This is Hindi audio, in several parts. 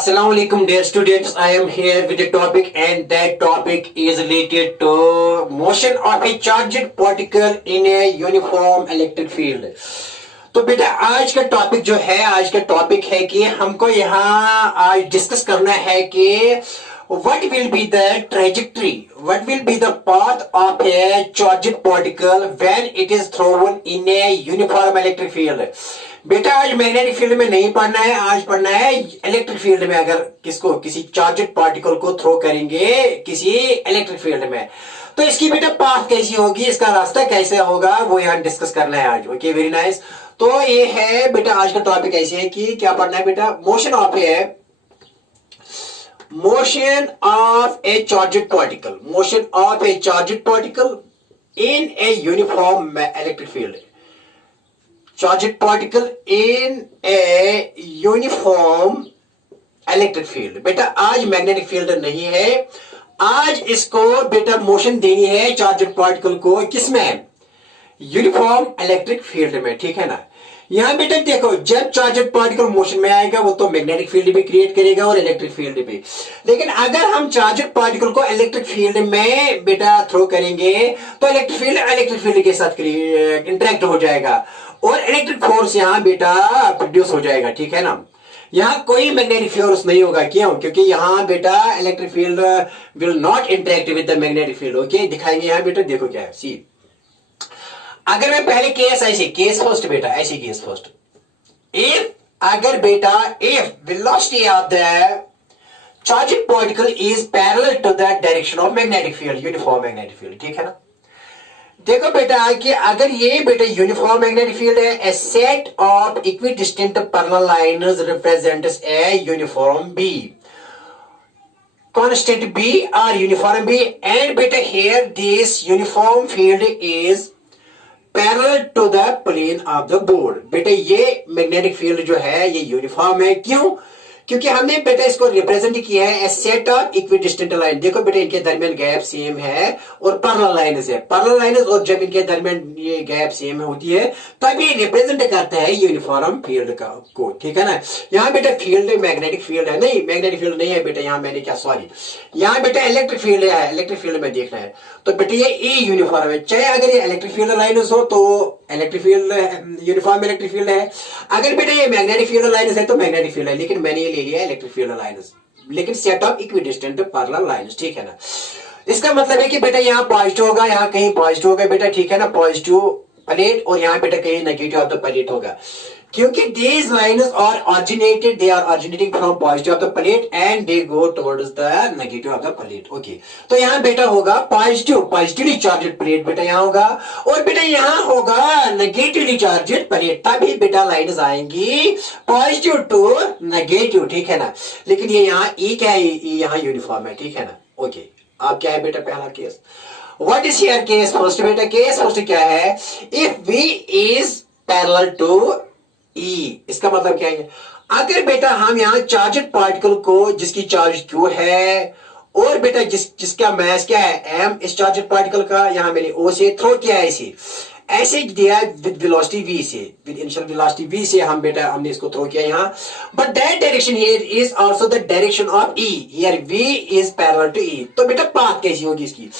Assalamu alaikum dear students. I am here with a topic and that topic is related to motion of a charged particle in a uniform electric field. तो बेटा आज का टॉपिक जो है कि हमको यहाँ आज डिस्कस करना है कि what will be the trajectory, what will be the path of a charged particle when it is thrown in a uniform electric field. बेटा आज मैग्नेटिक फील्ड में नहीं पढ़ना है, आज पढ़ना है इलेक्ट्रिक फील्ड में। अगर किसी चार्जड पार्टिकल को थ्रो करेंगे किसी इलेक्ट्रिक फील्ड में तो इसकी बेटा पाथ कैसी होगी, इसका रास्ता कैसे होगा, वो यहाँ डिस्कस करना है आज। Okay, very nice. तो ये है बेटा आज का टॉपिक ऐसे है कि क्या पढ़ना है बेटा, motion of A charged particle in a uniform electric field. Charged particle in a uniform electric field. बेटा आज मैग्नेटिक फील्ड नहीं है, आज इसको बेटा मोशन देनी है चार्जड पार्टिकल को, किसमें, यूनिफॉर्म इलेक्ट्रिक फील्ड में। ठीक है ना। यहां बेटा देखो, जब चार्जड पार्टिकल मोशन में आएगा वो तो मैग्नेटिक फील्ड भी क्रिएट करेगा और इलेक्ट्रिक फील्ड भी। लेकिन अगर हम चार्जड पार्टिकल को इलेक्ट्रिक फील्ड में बेटा थ्रो करेंगे तो इलेक्ट्रिक फील्ड के साथ इंटरेक्ट हो जाएगा और इलेक्ट्रिक फोर्स यहाँ बेटा प्रोड्यूस हो जाएगा। ठीक है ना। यहाँ कोई मैग्नेटिक फोर्स नहीं होगा, क्यों? क्योंकि यहाँ बेटा electric field will not interact with the magnetic field. Okay, दिखाएंगे यहाँ बेटा, देखो क्या है। सी, अगर मैं पहले केस फर्स्ट बेटा, ऐसे case first, if velocity of the charged particle is parallel to the direction of magnetic field, uniform magnetic field. ठीक है ना। देखो बेटा कि अगर ये बेटा यूनिफॉर्म मैग्नेटिक फील्ड है, a set of equidistant parallel lines represents a uniform B, constant B or uniform B, and beta here this uniform field is parallel to the plane of the board। बेटा ये मैग्नेटिक फील्ड जो है ये यूनिफॉर्म है, क्यों? क्योंकि हमने बेटा इसको रिप्रेजेंट किया है as set of equidistant line. देखो बेटा इनके दरमियान गैप सेम है और पैरेलल लाइन्स है, और जब इनके दरमियान ये गैप सेम होती है तब ये रिप्रेजेंट करता है यूनिफॉर्म फील्ड को। ठीक है ना। यहाँ बेटा फील्ड मैग्नेटिक फील्ड है, नहीं मैग्नेटिक फील्ड नहीं है बेटा, यहाँ मैंने क्या, सॉरी, यहाँ बेटा इलेक्ट्रिक फील्ड है, इलेक्ट्रिक फील्ड में देखना है। तो बेटा ये ई यूनिफॉर्म है, चाहे अगर ये इलेक्ट्रिक फील्ड लाइन्स हो तो electric field uniform electric field है, अगर बेटा ये मैग्नेटिक फील्ड लाइन्स है तो मैग्नेटिक फील्ड है। लेकिन मैंने ये ले लिया इलेक्ट्रिक फील्ड लाइन्स, लेकिन set of equidistant parallel lines. ठीक है ना। इसका मतलब है कि बेटा यहाँ पॉजिटिव होगा, यहाँ कहीं पॉजिटिव होगा बेटा। ठीक है ना, पॉजिटिव प्लेट, और यहाँ बेटा कहीं नेगेटिव ऑफ द प्लेट होगा, क्योंकि these lines are originating from positive of the plate and they go towards the negative of the plate। Okay, तो यहाँ बेटा होगा पॉजिटिवली चार्जड प्लेट बेटा यहाँ होगा, और बेटा यहाँ होगा नेगेटिवली चार्जड प्लेट, तभी बेटा लाइन्स आएंगी पॉजिटिव टू नेगेटिव। ठीक है ना। लेकिन ये यहाँ ई क्या है, यहाँ यूनिफॉर्म है। ठीक है ना। ओके, अब क्या है बेटा पहला case, what is here case first बेटा, केस फर्स्ट क्या है, if V is parallel to E, इसका मतलब क्या है, अगर बेटा हम यहाँ चार्जड पार्टिकल को जिसकी चार्ज Q है और बेटा जिसका मास क्या है M, इस चार्जड पार्टिकल का यहाँ मैंने O से थ्रो किया है, ऐसे दिया विद वेलोसिटी V से, विद इनिशियल वेलोसिटी V से हमने इसको थ्रो किया यहाँ, but that direction here is also the direction of E, here V is parallel to E। तो बेटा पाथ कैसी होगी इसकी,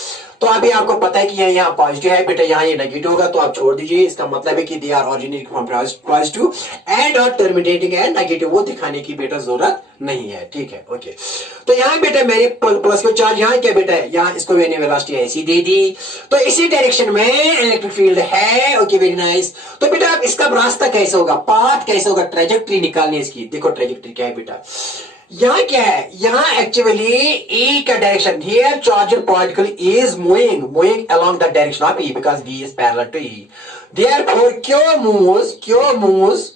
तो अभी आपको पता है कि यहाँ पॉजिटिव है बेटा, यहाँ ये नेगेटिव होगा, तो आप छोड़ दीजिए। इसका मतलब है कि they are originating from positive end और टर्मिनेटिंग एंड नेगेटिव, वो दिखाने की बेटा जरूरत नहीं है। ठीक है। ओके, तो यहाँ बेटा मैंने प्लस को चार्ज यहाँ क्या बेटा है, यहाँ इसको मैंने वेलोसिटी ऐसी दे दी, तो इसी डायरेक्शन में इलेक्ट्रिक फील्ड है। Okay, very nice. तो बेटा अब इसका रास्ता कैसे होगा, पाथ कैसे होगा, ट्रेजेक्ट्री निकालनी है इसकी। देखो ट्रेजेक्ट्री क्या है बेटा, यहाँ क्या है, यहाँ एक्चुअली E का direction, here charged particle is moving along the direction of E because V is parallel to E, therefore Q moves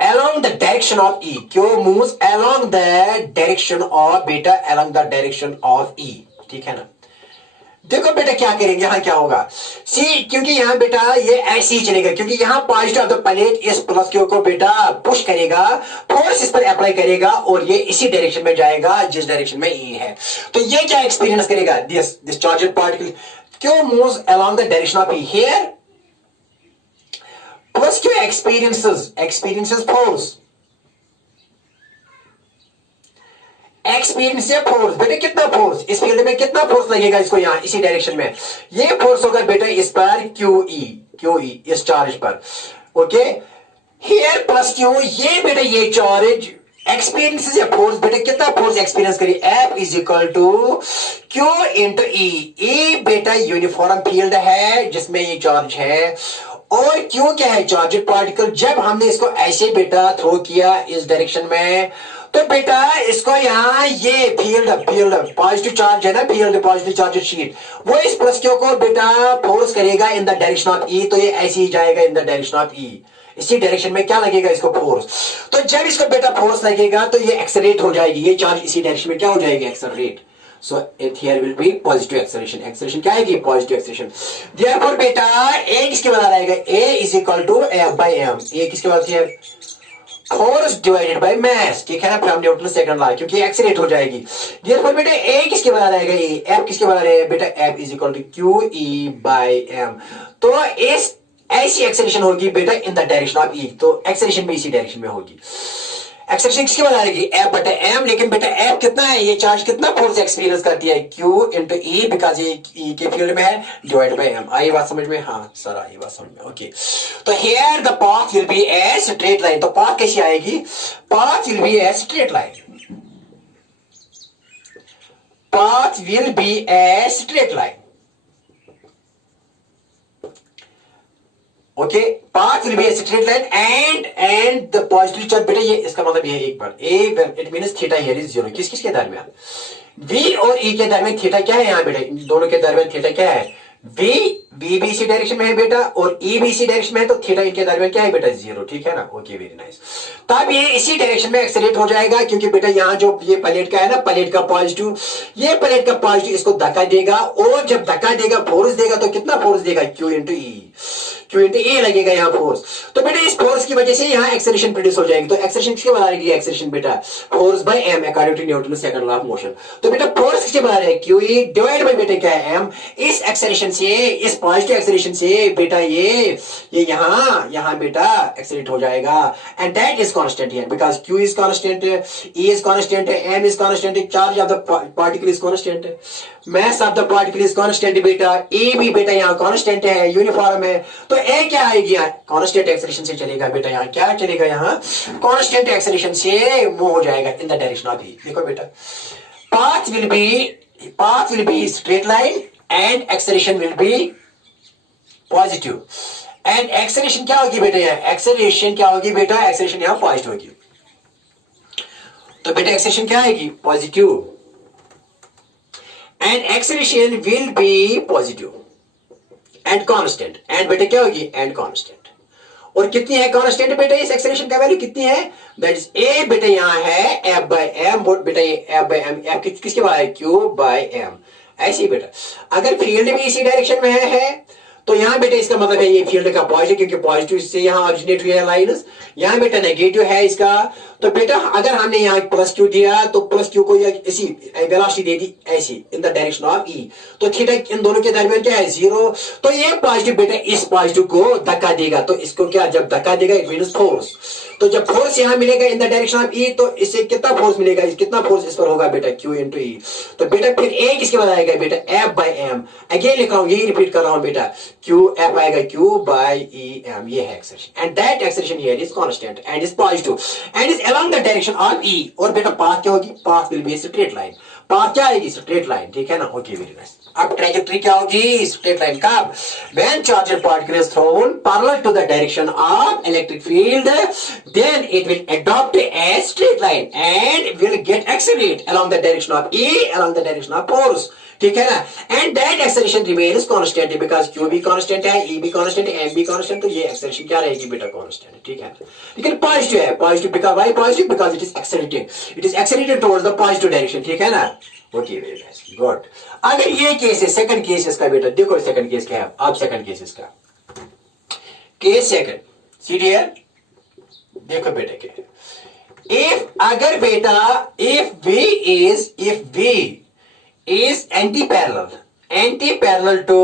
along the direction of E, Q moves along the direction of beta, along the direction of E। ठीक है ना। देखो बेटा क्या करेंगे, यहाँ क्या होगा, सी, क्योंकि यहाँ बेटा ये ऐसे ही चलेगा, क्योंकि यहाँ पॉजिटिव ऑफ द प्लेट इस प्लस क्यू को बेटा पुश करेगा, फोर्स इस पर अप्लाई करेगा और ये इसी डायरेक्शन में जाएगा जिस डायरेक्शन में E है। तो ये क्या एक्सपीरियंस करेगा, this charged particle Q moves along the direction of E, here plus Q experiences force, experience या फोर्स, बेटा कितना फोर्स इस फील्ड में, कितना फोर्स लगेगा इसको यहाँ इसी डायरेक्शन में, ये फोर्स होगा बेटा इस पर क्यू ई इस चार्ज पर, ओके। हियर प्लस क्यू, ये बेटा ये चार्ज एक्सपीरियंस या फोर्स, बेटा कितना फोर्स एक्सपीरियंस करिए, F is equal to q into E बेटा यूनिफॉर्म फील्ड है जिसमें ये चार्ज है, और क्यों क्या है, चार्ज पार्टिकल। जब हमने इसको ऐसे बेटा थ्रो किया इस डायरेक्शन में, तो बेटा इसको यहाँ ये फील्ड पॉजिटिव चार्ज है ना, फील्ड पॉजिटिव चार्ज शीट, वो इस प्लस क्यू को बेटा फोर्स करेगा इन द डायरेक्शन ऑफ ई, तो ये ऐसे ही जाएगा इन द डायरेक्शन ऑफ ई, इसी डायरेक्शन में क्या लगेगा इसको, फोर्स। तो जब इसको बेटा फोर्स लगेगा तो ये एक्सेलरेट हो जाएगी, ये चार्ज इसी डायरेक्शन में क्या हो जाएगी, accelerate. So here will be positive acceleration. Acceleration क्या आएगी, positive acceleration. Therefore बेटा A किसके बराबर आएगा, A is equal to F by M. A किसके बराबर है, force divided by mass, ठीक है ना, फ्रॉम न्यूटन सेकंड लॉ, क्योंकि एक्सेलरेट हो जाएगी। Therefore बेटा A किसके बराबर आएगा, A F किसके बराबर है बेटा, F is equal to QE by M. तो इस ऐसी एक्सेलरेशन होगी बेटा in the direction of E, तो एक्सेलरेशन भी इसी डायरेक्शन में होगी। एक्सेलरेशन किसकी बना रहेगी, एफ बटा एम, लेकिन बेटा एफ कितना है, ये चार्ज कितना फोर्स एक्सपीरियंस करती है, क्यू इंटू ई, बिकॉज ये ई के फील्ड में है, डिवाइड बाय एम। आई बात समझ में, हाँ सर आई बात समझ में, ओके। तो here the path will be a straight line, तो पाथ कैसी आएगी, path will be a straight line, path will be a straight line, okay. Path will be a straight line and the positive charge, बेटा ये इसका मतलब ये है, एक बार a it means theta here is zero, किस किस के दरमियान, V और E के दरमियान थीटा क्या है यहाँ बेटा, इन दोनों के दरमियान थीटा क्या है, V भी इसी डायरेक्शन में है बेटा और E भी इसी डायरेक्शन में है, तो थीटा इनके दरमियान क्या है बेटा, जीरो, ठीक है ना, ओके वेरी नाइस। तब ये इसी डायरेक्शन में एक्सेलरेट हो जाएगा, क्योंकि बेटा यहाँ जो ये प्लेट का है ना, प्लेट का पॉजिटिव, ये प्लेट का पॉजिटिव इसको धक्का देगा, और जब धक्का देगा फोर्स देगा, तो कितना फोर्स देगा, क्यू इंटू ए लगेगा यहाँ फोर्स। तो बेटा इस फोर्स की वजह से यहाँ एक्सेलरेशन प्रोड्यूस हो जाएगी, तो एक्सेलरेशन किसके बराबर है, एक्सेलरेशन बेटा force by M according to Newton second law of motion. तो बेटा फोर्स किसके बराबर है, क्यू ई डिवाइड बाय बेटा क्या है, एम। इस एक्सेलरेशन से, इस पॉजिटिव एक्सेलरेशन से बेटा ये यहाँ बेटा एक्सेलरेट हो जाएगा, and that is constant here, because Q is constant, E is constant, M is constant, charge of the particle is constant, mass of the particle is constant बेटा, ए भी बेटा यहाँ कांस्टेंट है, यूनिफॉर्म है, तो ए क्या आएगी यहाँ, कांस्टेंट एक्सेलरेशन से चलेगा बेटा, यहाँ क्या चलेगा, यहाँ कांस्टेंट एक्सेलरेशन से मूव हो जाएगा इन द डायरेक्शन ऑफ ई। देखो बेटा path will be straight line and acceleration will B positive, and acceleration क्या होगी बेटा, यहाँ एक्सेलरेशन क्या होगी बेटा, एक्सेलरेशन यहाँ पॉजिटिव होगी, तो बेटा एक्सेलरेशन क्या आएगी, positive, and acceleration will B positive and constant, and बेटा क्या होगी, एंड कांस्टेंट। और कितनी है कांस्टेंट बेटा, इस एक्सेलरेशन का वैल्यू कितनी है, दैट इज ए बेटा यहाँ है एफ बाय एम, बेटा ये एफ बाय एम, एफ किसके बराबर है, क्यू बाय एम। ऐसे ही बेटा अगर फील्ड भी इसी डायरेक्शन में है तो यहाँ बेटा इसका मतलब है ये फील्ड का पॉजिटिव, क्योंकि पॉजिटिव से यहाँ ऑरिजिनेट हुई है लाइन्स, यहाँ बेटा नेगेटिव है इसका, तो बेटा अगर हमने यहाँ प्लस क्यू दिया तो प्लस क्यू को ऐसी वेलोसिटी दे दी ऐसी इन द डायरेक्शन ऑफ ई, तो थीटा इन दोनों के दरमियान क्या है, जीरो, तो ये पॉजिटिव बेटा इस पॉजिटिव को धक्का देगा, तो इसको क्या, जब धक्का देगा इट मींस फोर्स, तो जब फोर्स यहाँ मिलेगा इन द डायरेक्शन ऑफ ई, तो इससे कितना फोर्स मिलेगा, कितना फोर्स इस पर होगा बेटा, क्यू इंटू ई, तो बेटा फिर ए किसके बाद आएगा बेटा, एफ बाय एम, अगेन लिख रहा हूं, यही रिपीट कर रहा हूं बेटा, क्यू एफ आएगा क्यू बाय ई एम, ये है acceleration, and that acceleration here is constant and is positive and is along the direction of E. और बेटा पाथ क्या होगी, path will be straight line, path क्या आएगी, स्ट्रेट लाइन, ठीक है ना, ओके वेरी नाइस। अब ट्रैजेक्टरी क्या होगी, स्ट्रेट लाइन का, when charged particle is thrown parallel to the direction of electric field, then it will adopt a straight line and will get accelerate along the direction of E, along the direction of force, ठीक है ना, and that acceleration remains constant because Q भी constant है, E भी constant है, M भी constant, तो ये acceleration क्या रहेगी बेटा, constant है, ठीक है ना, लेकिन पॉजिटिव है, positive because why positive, because it is accelerated towards the positive direction, ठीक है ना, ओके वेरी नाइस गुड। अगर ये केस है, सेकंड केस इसका बेटा, देखो सेकंड केस क्या है, आप सेकंड केस इसका केस सेकंड सीरियल देखो बेटा क्या है, इफ अगर बेटा if V is anti parallel to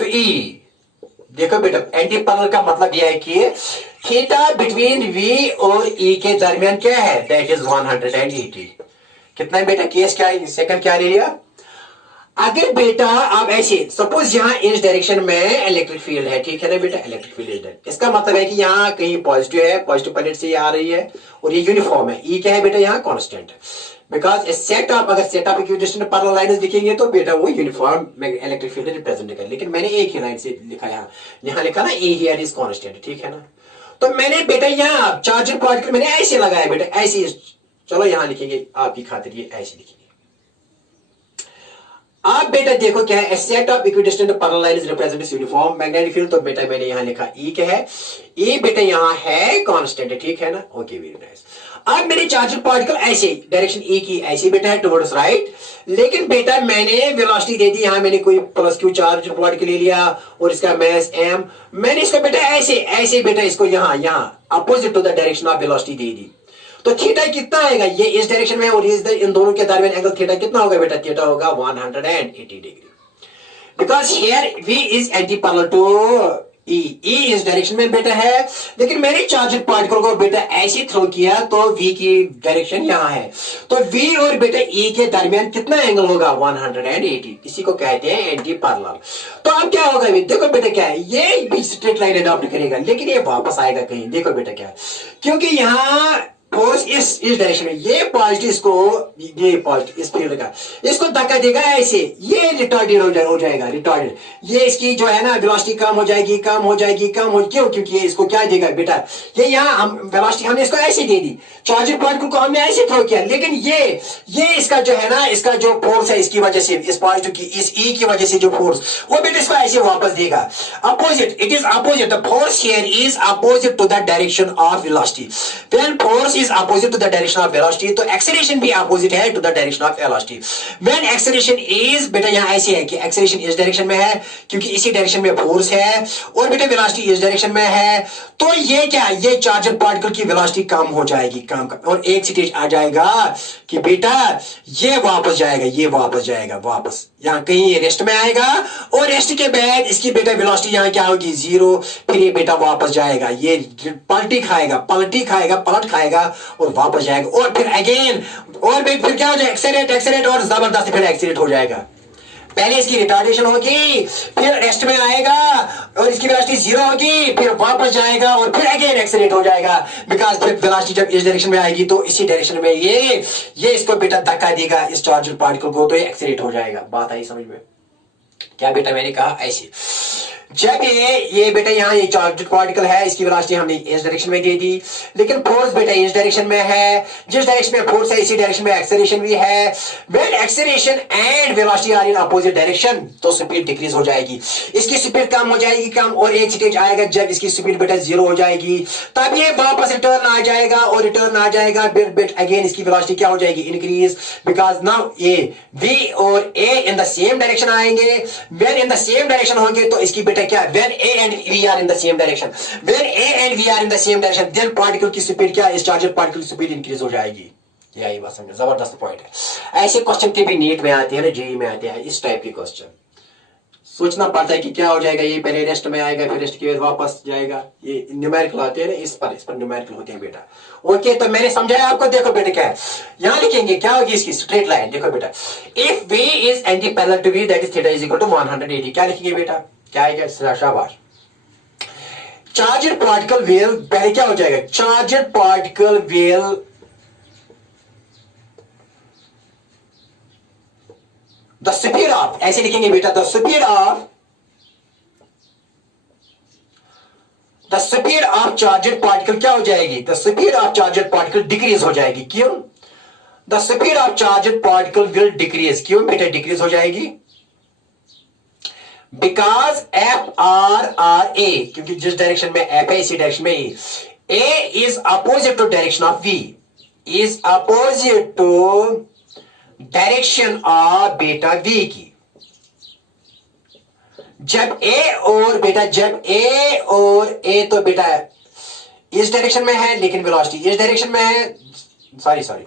E, देखो बेटा, एंटी पैरेलल का मतलब यह है कि थीटा बिटवीन v और e के दरमियान क्या है, दैट इज 180। कितना है बेटा, केस क्या है, सेकंड क्या ले लिया। अगर बेटा आप ऐसे सपोज यहाँ इस डायरेक्शन में इलेक्ट्रिक फील्ड है, ठीक है ना बेटा, इलेक्ट्रिक फील्ड है, इसका मतलब है कि यहाँ कहीं पॉजिटिव है, पॉजिटिव प्लेट से आ रही है और ये यूनिफॉर्म है। ई क्या है बेटा, यहाँ कांस्टेंट है, बिकॉज सेट ऑफ, अगर set of equidistant parallel lines दिखेंगे तो बेटा वो यूनिफॉर्म इलेक्ट्रिक फील्ड रिप्रेजेंट करेगा। लेकिन मैंने एक ही लाइन से लिखा, यहाँ लिखा ना ए हियर इज कांस्टेंट, ठीक है ना। तो मैंने बेटा यहाँ चार्जर पार्टिकल मैंने ऐसे लगाया बेटा, ऐसे, चलो यहाँ लिखेंगे आपकी खातिर, ये ऐसे लिखेंगे। आप बेटा देखो क्या है, set of equidistant parallel lines represents uniform magnetic field. तो बेटा मैंने यहाँ लिखा ई क्या है, ई बेटा यहाँ है कांस्टेंट, ठीक है ना। Okay, very nice. अब मेरे चार्जर पार्टिकल ऐसे डायरेक्शन ई की ऐसे बेटा है टुवर्ड्स राइट, लेकिन बेटा मैंने वेलोसिटी दे दी, यहाँ मैंने कोई प्लस क्यू चार्ज पार्टिकल ले लिया और इसका मास m, मैंने इसको बेटा ऐसे ऐसे बेटा इसको यहाँ opposite to the direction of velocity दे दी। तो थीटा कितना आएगा, ये इस डायरेक्शन में और इन दोनों के दरमियान एंगल थीटा कितना होगा बेटा, थीटा होगा 180 degree, because here v is anti parallel to E इस डायरेक्शन में बेटा है, लेकिन मैंने चार्जर पार्टिकल को बेटा ऐसे थ्रो किया तो v की डायरेक्शन यहाँ है, तो v और बेटा E के दरमियान कितना एंगल होगा, 180, इसी को कहते हैं एंटी पैरेलल। तो अब क्या होगा, देखो बेटा क्या है, ये भी स्ट्रेट लाइन अडॉप्ट करेगा, लेकिन ये वापस आएगा कहीं। देखो बेटा क्या है, क्योंकि यहाँ फोर्स इस डायरेक्शन में, ये पॉजिटिव इसको, ये पॉजिटिव इस फील्ड का इसको धक्का देगा ऐसे, ये रिटार्डेड हो जाएगा रिटार्डेड, ये इसकी जो है ना वेलोसिटी कम हो जाएगी, क्यों, क्योंकि ये इसको क्या देगा बेटा, ये यहाँ हम वेलोसिटी हमने इसको ऐसे दे दी, चार्जर पार्टिकल को हमने ऐसे थ्रो किया, लेकिन ये इसका जो है ना, इसका जो फोर्स है इसकी वजह से, इस पॉजिटिव की, इस ई की वजह से जो फोर्स, वो बेटा इसको ऐसे वापस देगा opposite, it is opposite, the force here is opposite to the direction of velocity. When force is opposite to the direction of velocity, तो acceleration भी opposite है to the direction of velocity। When acceleration is, बेटा यहाँ ऐसे है कि acceleration इस डायरेक्शन में है क्योंकि इसी डायरेक्शन में फोर्स है, और बेटा velocity इस डायरेक्शन में है, तो ये क्या, ये चार्जर पार्टिकल की velocity कम हो जाएगी, कम, और एक स्टेज आ जाएगा कि बेटा ये वापस जाएगा वापस यहाँ कहीं, ये रेस्ट में आएगा, और रेस्ट के बाद इसकी बेटा वेलोसिटी यहाँ क्या होगी, 0, फिर ये बेटा वापस जाएगा, ये पलट खाएगा और वापस जाएगा, और फिर अगेन, और फिर क्या हो जाएगा, एक्सेलरेट और जबरदस्त फिर एक्सेलरेट हो जाएगा। पहले इसकी रिटार्डेशन होगी, फिर रेस्ट में आएगा और इसकी वेलोसिटी 0 होगी, फिर वापस जाएगा और फिर अगेन एक्सेलरेट हो जाएगा, बिकॉज फिर वेलोसिटी जब इस डायरेक्शन में आएगी तो इसी डायरेक्शन में ये इसको बेटा धक्का देगा इस चार्जर पार्टिकल को, तो ये एक्सेलरेट हो जाएगा। बात आई समझ में, क्या बेटा मैंने कहा ऐसे, जब ये बेटा यहाँ ये चार्ज पार्टिकल है, इसकी वेलोसिटी हमने इस डायरेक्शन में दे दी, लेकिन फोर्स बेटा इस डायरेक्शन में है, जिस डायरेक्शन में फोर्स है इसी डायरेक्शन में एक्सेलरेशन भी है। When acceleration and velocity are in opposite direction, तो स्पीड डिक्रीज हो जाएगी, इसकी स्पीड कम हो जाएगी और एक स्टेज आएगा जब इसकी स्पीड बेटा 0 हो जाएगी, तब ये वापस रिटर्न आ जाएगा फिर अगेन इसकी वेलोसिटी क्या हो जाएगी, increase, because now a v और a in the same direction आएंगे। When in the same direction होंगे तो इसकी बेटा क्या, when a and v are in the same direction, then particle की स्पीड क्या, इस चार्जर पार्टिकल की स्पीड इंक्रीज हो जाएगी। यही बात समझो, जबरदस्त पॉइंट है। ऐसे क्वेश्चन के भी नीट में आते हैं ना, जेई में आते हैं, इस टाइप के क्वेश्चन सोचना पड़ता है कि क्या हो जाएगा, ये पहले रेस्ट में आएगा फिर रेस्ट के बाद वापस जाएगा, ये न्यूमेरिकल आते हैं ना, इस पर न्यूमेरिकल होते हैं बेटा। ओके, तो मैंने समझाया आपको। देखो बेटा क्या है, यहां लिखेंगे क्या होगी इसकी स्ट्रेट लाइन। देखो बेटा, if v is anti parallel to v, that is theta is equal to 180, क्या लिखेंगे बेटा, क्या है, शाबाश। चार्जर पार्टिकल विल, पहले क्या हो जाएगा, charger particle will the speed of, ऐसे लिखेंगे बेटा, the speed of charger particle क्या हो जाएगी, the speed of charger particle decrease हो जाएगी। क्यों, the speed of charger particle will decrease, क्यों बेटा डिक्रीज हो जाएगी, बिकॉज FR क्योंकि जिस डायरेक्शन में F है इसी डायरेक्शन में A is opposite to direction of V, is opposite to direction of बेटा V की। जब A और A तो बेटा इस डायरेक्शन में है, लेकिन वेलोसिटी इस डायरेक्शन में है, सॉरी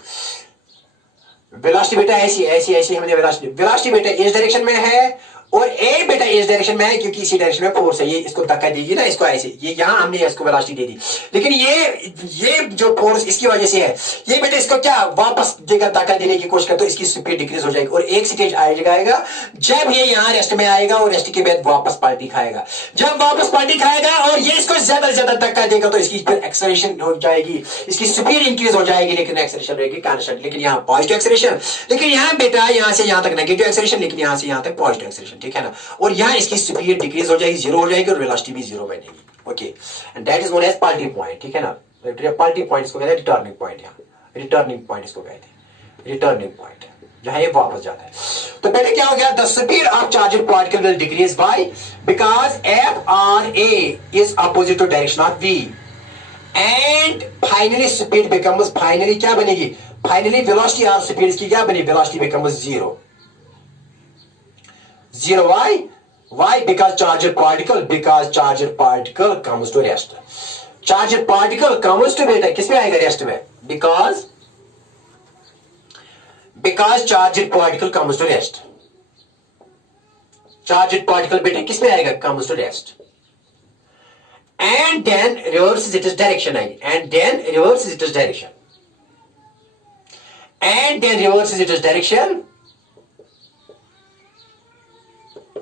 वेलोसिटी बेटा ऐसी हमने वेलोसिटी बेटा इस डायरेक्शन में है और ए बेटा इस डायरेक्शन में है क्योंकि इसी डायरेक्शन में फोर्स है, ये इसको धक्का देगी ना, इसको ऐसे, ये यहां हमने इसको वेलोसिटी दे दी, लेकिन ये जो फोर्स इसकी वजह से है, ये बेटा इसको क्या वापस देगा, धक्का देने की कोशिश करता है, इसकी स्पीड डिक्रीज हो जाएगी और एक स्टेज आएगा जब ये यहां रेस्ट में आएगा और रेस्ट के बाद वापस पलटी खाएगा। जब वापस पलटी खाएगा और ये इसको ज्यादा से ज्यादा धक्का देगा तो इसकी फिर एक्सेलरेशन हो जाएगी, इसकी स्पीड इंक्रीज हो जाएगी, लेकिन एक्सेलरेशन रहेगी कांस्टेंट। लेकिन यहाँ पॉजिटिव एक्सेलरेशन, लेकिन यहाँ बेटा यहां से यहां तक नेगेटिव एक्सेलरेशन, लेकिन यहां से यहां तक पॉजिटिव एक्सेलरेशन, ठीक है ना। और यहाँ इसकी स्पीड डिक्रीज हो जाएगी, जीरो हो जाएगी और वेलोसिटी भी जीरो बनेगी। Okay, and that is known as पलटी पॉइंट, ठीक है ना। पलटी पॉइंट इसको कहते हैं रिटर्निंग पॉइंट, यहाँ रिटर्निंग पॉइंट इसको कहते हैं, रिटर्निंग पॉइंट जहां ये वापस जाता है। तो पहले क्या हो गया, the speed of charged particle will decrease by because F or A is opposite to direction of V and finally speed becomes, finally क्या बनेगी, फाइनली वेलोसिटी और स्पीड की क्या बनी, velocity becomes zero. Zero. Why? Why? Because charged particle comes to rest. Charged particle comes to बेटा किस में आएगा, रेस्ट में, because charged particle comes to rest. Charged particle बेटा किस में आएगा, comes to rest. And then reverses its direction आएगी, and then reverses its direction. And then reverses its direction.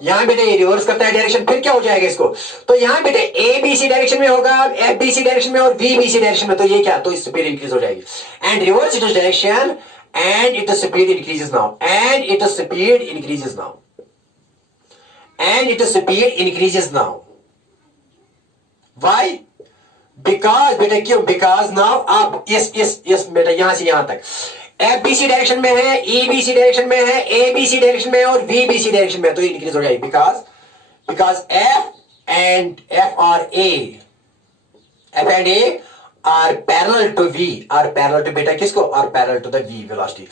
यहां बेटे ये रिवर्स करता है डायरेक्शन, फिर क्या हो जाएगा इसको, तो यहां बेटे ए बी सी डायरेक्शन में होगा, एफ बी सी डायरेक्शन में और वी बी सी डायरेक्शन में, तो ये क्या, तो स्पीड इंक्रीज हो जाएगी। And reverse it direction and it speed increases now, and it speed increases now, and it speed increases now. Why? Because बेटा क्यों, बिकॉज नाउ अब इस बेटा यहां से यहां तक एफ बी सी डायरेक्शन में है, ई बी सी डायरेक्शन में है, ए बी सी डायरेक्शन में है और वी बी सी डायरेक्शन में है, तो ये इंक्रीज हो जाएगी because F and A are parallel to V, are parallel to बेटा किसको, are parallel to the V velocity.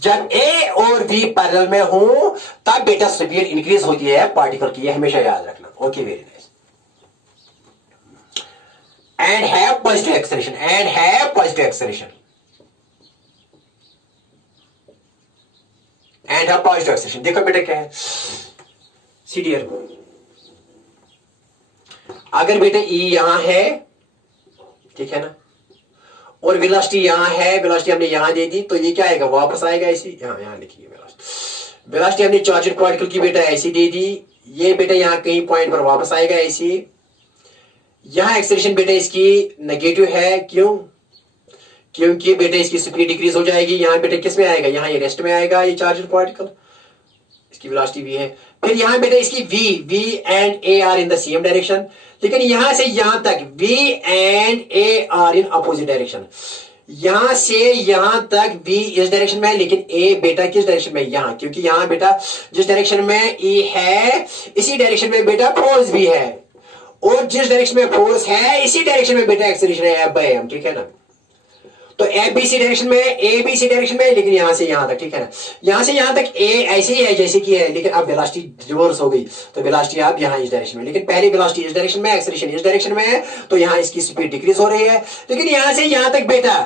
जब ए और वी पैरेलल में हो तब बेटा स्पीड इंक्रीज होती है पार्टिकल की, ये हमेशा याद रखना। Okay, very nice. And have positive acceleration, and have positive acceleration, and have positive acceleration. देखो बेटा क्या है, सी डियर, अगर बेटा ई यहां है, ठीक है ना, और वेलोसिटी यहां है, वेलोसिटी हमने यहां दे दी, तो ये क्या आएगा, वापस आएगा ऐसी, यहां लिखिए वेलोसिटी हमने चार्जड पार्टिकल की बेटा ऐसी दे दी, ये बेटा यहां कहीं पॉइंट पर वापस आएगा ऐसी। यहां एक्सेलरेशन बेटा इसकी नेगेटिव है, क्यों, क्योंकि बेटा इसकी स्पीड डिक्रीज हो जाएगी। यहां बेटा किस में आएगा, यहां ये रेस्ट में आएगा, ये चार्जड पार्टिकल, इसकी वेलोसिटी भी है। फिर यहां बेटा इसकी V and A are in the same direction, लेकिन यहां से यहां तक V and A are in opposite direction. यहां से यहां तक वी इस डायरेक्शन में है, लेकिन ए बेटा किस डायरेक्शन में, यहां, क्योंकि यहां बेटा जिस डायरेक्शन में ई है इसी डायरेक्शन में बेटा फोर्स भी है, और जिस डायरेक्शन में फोर्स है इसी डायरेक्शन में बेटा एक्सेलरेशन है एफ बाय एम, ठीक है ना। तो एफ बी सी डायरेक्शन में, ए बी सी डायरेक्शन में, लेकिन यहां से यहां तक, ठीक है ना, यहां से यहां तक ए ऐसे ही है जैसे कि है, लेकिन अब वेलोसिटी रिवर्स हो गई, तो वेलोसिटी अब यहां इस डायरेक्शन में, लेकिन पहले वेलोसिटी इस डायरेक्शन में, एक्सेलरेशन इस डायरेक्शन में है, तो यहां इसकी स्पीड डिक्रीज हो रही है। लेकिन यहां से यहां तक बेटा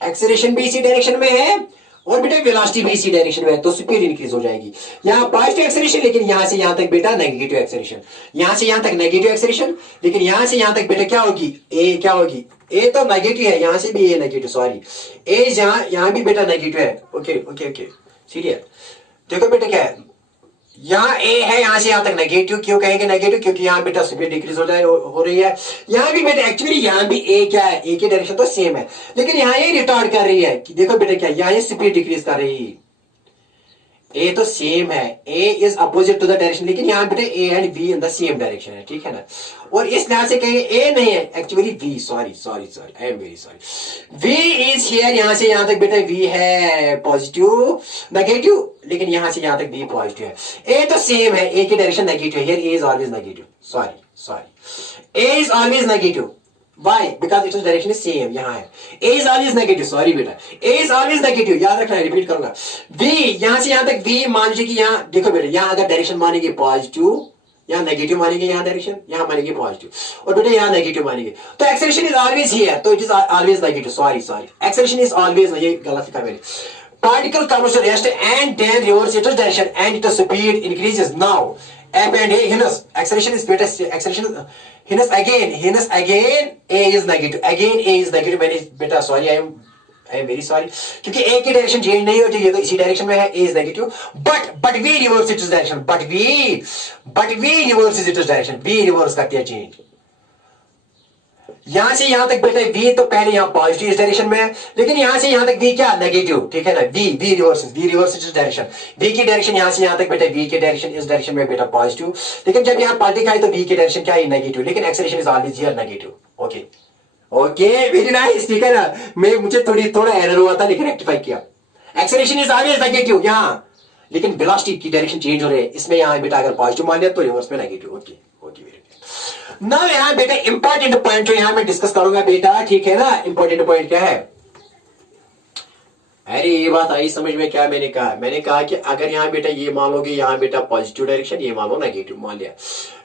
एक्सेलरेशन भी इसी डायरेक्शन में है और बेटा वेलोसिटी भी इसी डायरेक्शन में है, तो स्पीड इंक्रीज हो जाएगी। यहां पॉजिटिव एक्सेलरेशन, लेकिन यहां से यहां तक बेटा नेगेटिव एक्सेलरेशन, यहां से यहां तक नेगेटिव एक्सेलरेशन, लेकिन यहां से यहां तक बेटा क्या होगी, ए क्या होगी, ए तो नेगेटिव है, यहां से भी ए नेगेटिव, सॉरी ए यहां भी बेटा नेगेटिव है। ओके ओके ओके, सीरियस देखो बेटा क्या है, यहां ए है, यहां से यहां तक नेगेटिव, क्यों कहेंगे नेगेटिव, क्योंकि यहां बेटा स्पीड डिक्रीज हो रही है। यहां भी बेटा एक्चुअली यहां भी ए क्या है, ए की डायरेक्शन तो सेम है, लेकिन यहां ये रिटार्ड कर रही है कि देखो बेटा क्या, यहां ये स्पीड डिक्रीज कर रही है, ए तो सेम है, a is opposite to the direction, लेकिन यहां बेटा a and B in the same direction है, ठीक है ना। और इस लिहाज से कहेंगे ए नहीं है, actually V, sorry I am very sorry, V is here, यहां से यहां तक बेटा वी है पॉजिटिव नेगेटिव, लेकिन यहां से यहां तक बी पॉजिटिव है। ए तो सेम है, ए की डायरेक्शन नेगेटिव है, here A is always negative, sorry A is always negative, Why? Because its direction is same, यहाँ है। A is always negative, sorry बेटा, A is always negative, याद रखना है, रिपीट करूंगा। V यहाँ से यहाँ तक V मान लीजिए कि यहाँ देखो बेटा, यहाँ अगर डायरेक्शन मानेंगे पॉजिटिव, यहाँ नेगेटिव मानेंगे, यहाँ डायरेक्शन, यहाँ मानेंगे पॉजिटिव, और बेटा यहाँ नेगेटिव मानेंगे, तो एक्सेलरेशन इज ऑलवेज हियर, तो it is always negative, sorry acceleration is always, ये गलत लिखा मैंने, particle comes to rest and then reverses its direction and its speed increases. Now F and A hence acceleration is beta acceleration hence again A is negative, again A is negative. मैंने बेटा sorry, I am very sorry, क्योंकि ए की डायरेक्शन चेंज नहीं होती, ये तो इसी डायरेक्शन में है, a is negative, but we reverse its direction, but we reverse its direction, we reverse करते हैं चेंज। यहां से यहां तक बेटा v तो पहले यहां पॉजिटिव इस डायरेक्शन में है, लेकिन यहां से यहां तक v क्या नेगेटिव, ठीक है ना, v रिवर्स इस डायरेक्शन, v की डायरेक्शन यहां से यहां तक बेटा v की डायरेक्शन इस डायरेक्शन में बेटा पॉजिटिव, लेकिन जब यहां पलटी खाई तो v की डायरेक्शन क्या है नेगेटिव, लेकिन acceleration is always here negative. Okay okay very nice, ठीक है ना, मुझे थोड़ा एरर हुआ था लेकिन रेक्टिफाई किया। एक्सेलरेशन इज ऑलवेज नेगेटिव यहां, लेकिन वेलोसिटी की डायरेक्शन चेंज हो रही है, इसमें यहां बेटा अगर पॉजिटिव मान लिया तो रिवर्स में negative. Okay okay very now यहां बेटा इंपॉर्टेंट पॉइंट जो यहां मैं डिस्कस करूंगा बेटा, ठीक है ना, इंपॉर्टेंट पॉइंट क्या है, अरे ये बात आई समझ में, क्या मैंने कहा कि अगर यहाँ बेटा ये मान लोगे, यहाँ बेटा पॉजिटिव डायरेक्शन, ये मान लो नेगेटिव मान लिया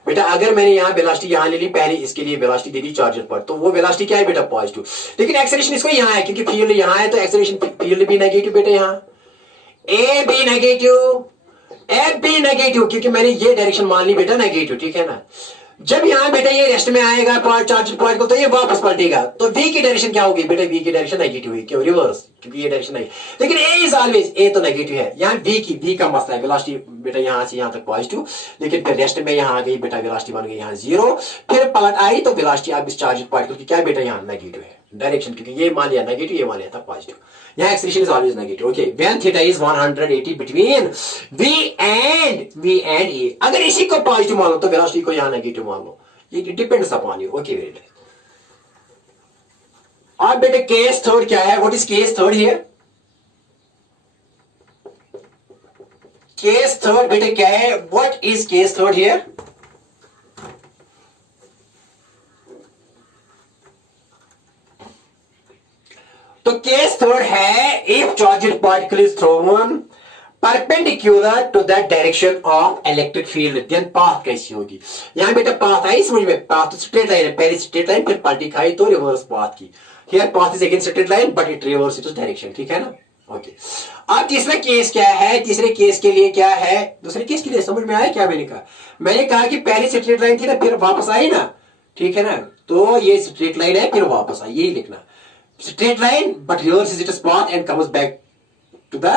बेटा, अगर मैंने यहाँ वेलोसिटी यहाँ ले ली, पहले इसके लिए वेलोसिटी दे दी चार्जर पर, तो वो वेलोसिटी क्या है बेटा पॉजिटिव, लेकिन एक्सेलरेशन इसको यहाँ है, क्योंकि फील्ड यहाँ है तो एक्सेलरेशन फील्ड भी नेगेटिव बेटा, यहाँ ए भी नेगेटिव, एफ भी नेगेटिव, क्योंकि मैंने ये डायरेक्शन मान ली बेटा नेगेटिव, ठीक है ना। जब यहां बेटा ये रेस्ट में आएगा चार्ज पार्टिकल तो ये वापस पलटेगा, तो v की डायरेक्शन क्या होगी बेटा, v की डायरेक्शन नेगेटिव है, क्यों रिवर्स, क्योंकि ये डायरेक्शन नहीं, लेकिन a इज ऑलवेज, a तो नेगेटिव है, यहाँ v का मसला है, वेलोसिटी बेटा यहां से यहां तक पॉजिटिव, लेकिन फिर रेस्ट में यहां आ गई बेटा वेलोसिटी बन गई यहाँ 0, फिर पलट आई तो वेलोसिटी अब इस चार्ज पार्टिकल की क्या बेटा यहाँ नेगेटिव है डायरेक्शन, क्योंकि ये मान लिया नेगेटिव, ये मान लिया था पॉजिटिव, यहाँ acceleration is always negative. Okay when theta is 180 between v and a, अगर इसी को पॉजिटिव मान लो तो वेलोसिटी को यहाँ नेगेटिव मान लो, it depends upon you. Okay, very nice. अब बेटे केस थर्ड क्या है, what is case third here? Case third बेटे क्या है, what is case third here? तो केस थर्ड है, if charged particle is thrown perpendicular to the direction of electric field, then path कैसी होगी, यहां बेटा पाथ आई समझ में, पाथ तो स्ट्रेट लाइन है, पहले स्ट्रेट लाइन फिर पलटी खाई तो रिवर्स पाथ की, here path is again straight line but it reverse its direction, ठीक है ना। ओके अब तीसरा केस क्या है, तीसरे केस के लिए क्या है, दूसरे केस के लिए समझ में आया क्या, मैंने कहा कि पहले स्ट्रेट लाइन थी ना, फिर वापस आई ना, ठीक है ना, तो ये स्ट्रेट लाइन है फिर वापस आई, यही लिखना, straight line but reverse its path and comes back to the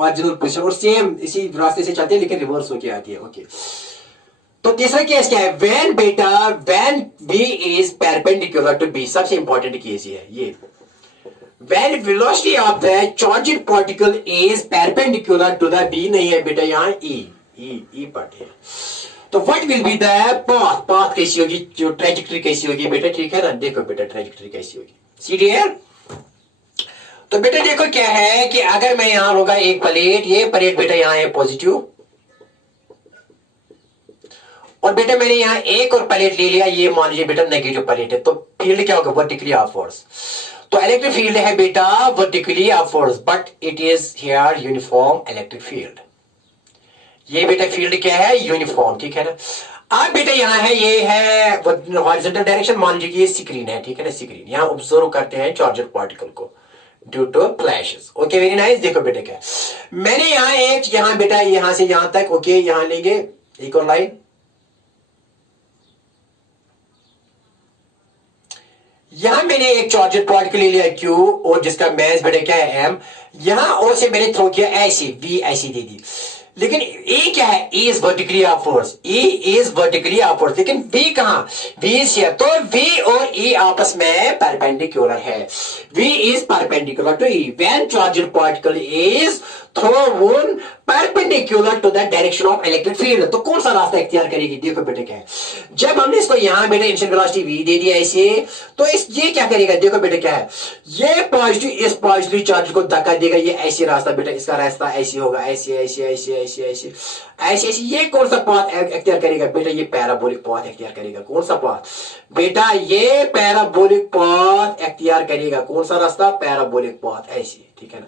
original position, और सेम इसी रास्ते से चलते हैं लेकिन रिवर्स होके आती है। ओके तो तीसरा केस क्या है, when v is perpendicular to b, सबसे इंपॉर्टेंट केस ये है, ये when velocity of the charged particle is perpendicular to the b, नहीं है बेटा यहाँ e पार्ट है, तो what will be the path कैसी होगी, जो ट्रैजेक्टरी कैसी होगी बेटा, ठीक है ना, देखो बेटा ट्रैजेक्टरी कैसी होगी, सी डियर। तो बेटा देखो क्या है कि अगर मैं यहां लूंगा एक प्लेट, ये प्लेट बेटा यहां है पॉजिटिव, और बेटा मैंने यहां एक और प्लेट ले लिया, ये मान लीजिए बेटा नेगेटिव प्लेट है, तो फील्ड क्या होगा, वर्टिकली अपवर्ड्स, तो इलेक्ट्रिक फील्ड है बेटा vertically upwards, but it is here uniform electric field, ये बेटा फील्ड क्या है यूनिफॉर्म, ठीक है ना। अब बेटा यहाँ है, ये है हॉरिजॉन्टल डायरेक्शन, मान लीजिए ये स्क्रीन है, ठीक है ना, स्क्रीन, यहाँ ऑब्जर्व करते हैं चार्जर पार्टिकल को due to flashes. Okay very nice, देखो बेटा क्या मैंने यहाँ एक, यहाँ बेटा यहां से यहां तक, ओके यहां लेंगे एक और लाइन, यहां मैंने एक चार्जर पार्टिकल ले लिया Q, और जिसका मास बेटा क्या है M, यहां और से मैंने थ्रो किया ऐसी V, ऐसी दे दी, लेकिन E क्या है, E is vertically upwards, E is vertically upwards, लेकिन V कहां, V इज हियर, तो V और E आपस में परपेंडिकुलर है, V is perpendicular to E, when charged particle is thrown perpendicular to the direction of electric field, तो कौन सा रास्ता इख्तियार करेगी, देखो बेटे क्या है, जब हमने इसको यहां बेटा इनिशियल वेलोसिटी V दे दिया ऐसे, तो इस ये क्या करेगा, देखो बेटे क्या है, ये पॉजिटिव इस पॉजिटिव चार्ज को धक्का देगा, ये ऐसे रास्ता बेटा, इसका रास्ता ऐसे होगा, ऐसे ऐसे ऐसे ऐसे ऐसे ऐसे ऐसे, ये कौन सा पाथ इख्तियार करेगा बेटा, ये पैराबोलिक पाथ इख्तियार करेगा, कौन सा पाथ बेटा, ये पैराबोलिक पाथ इख्तियार करेगा, कौन सा रास्ता, पैराबोलिक पाथ, ऐसे, ठीक है ना,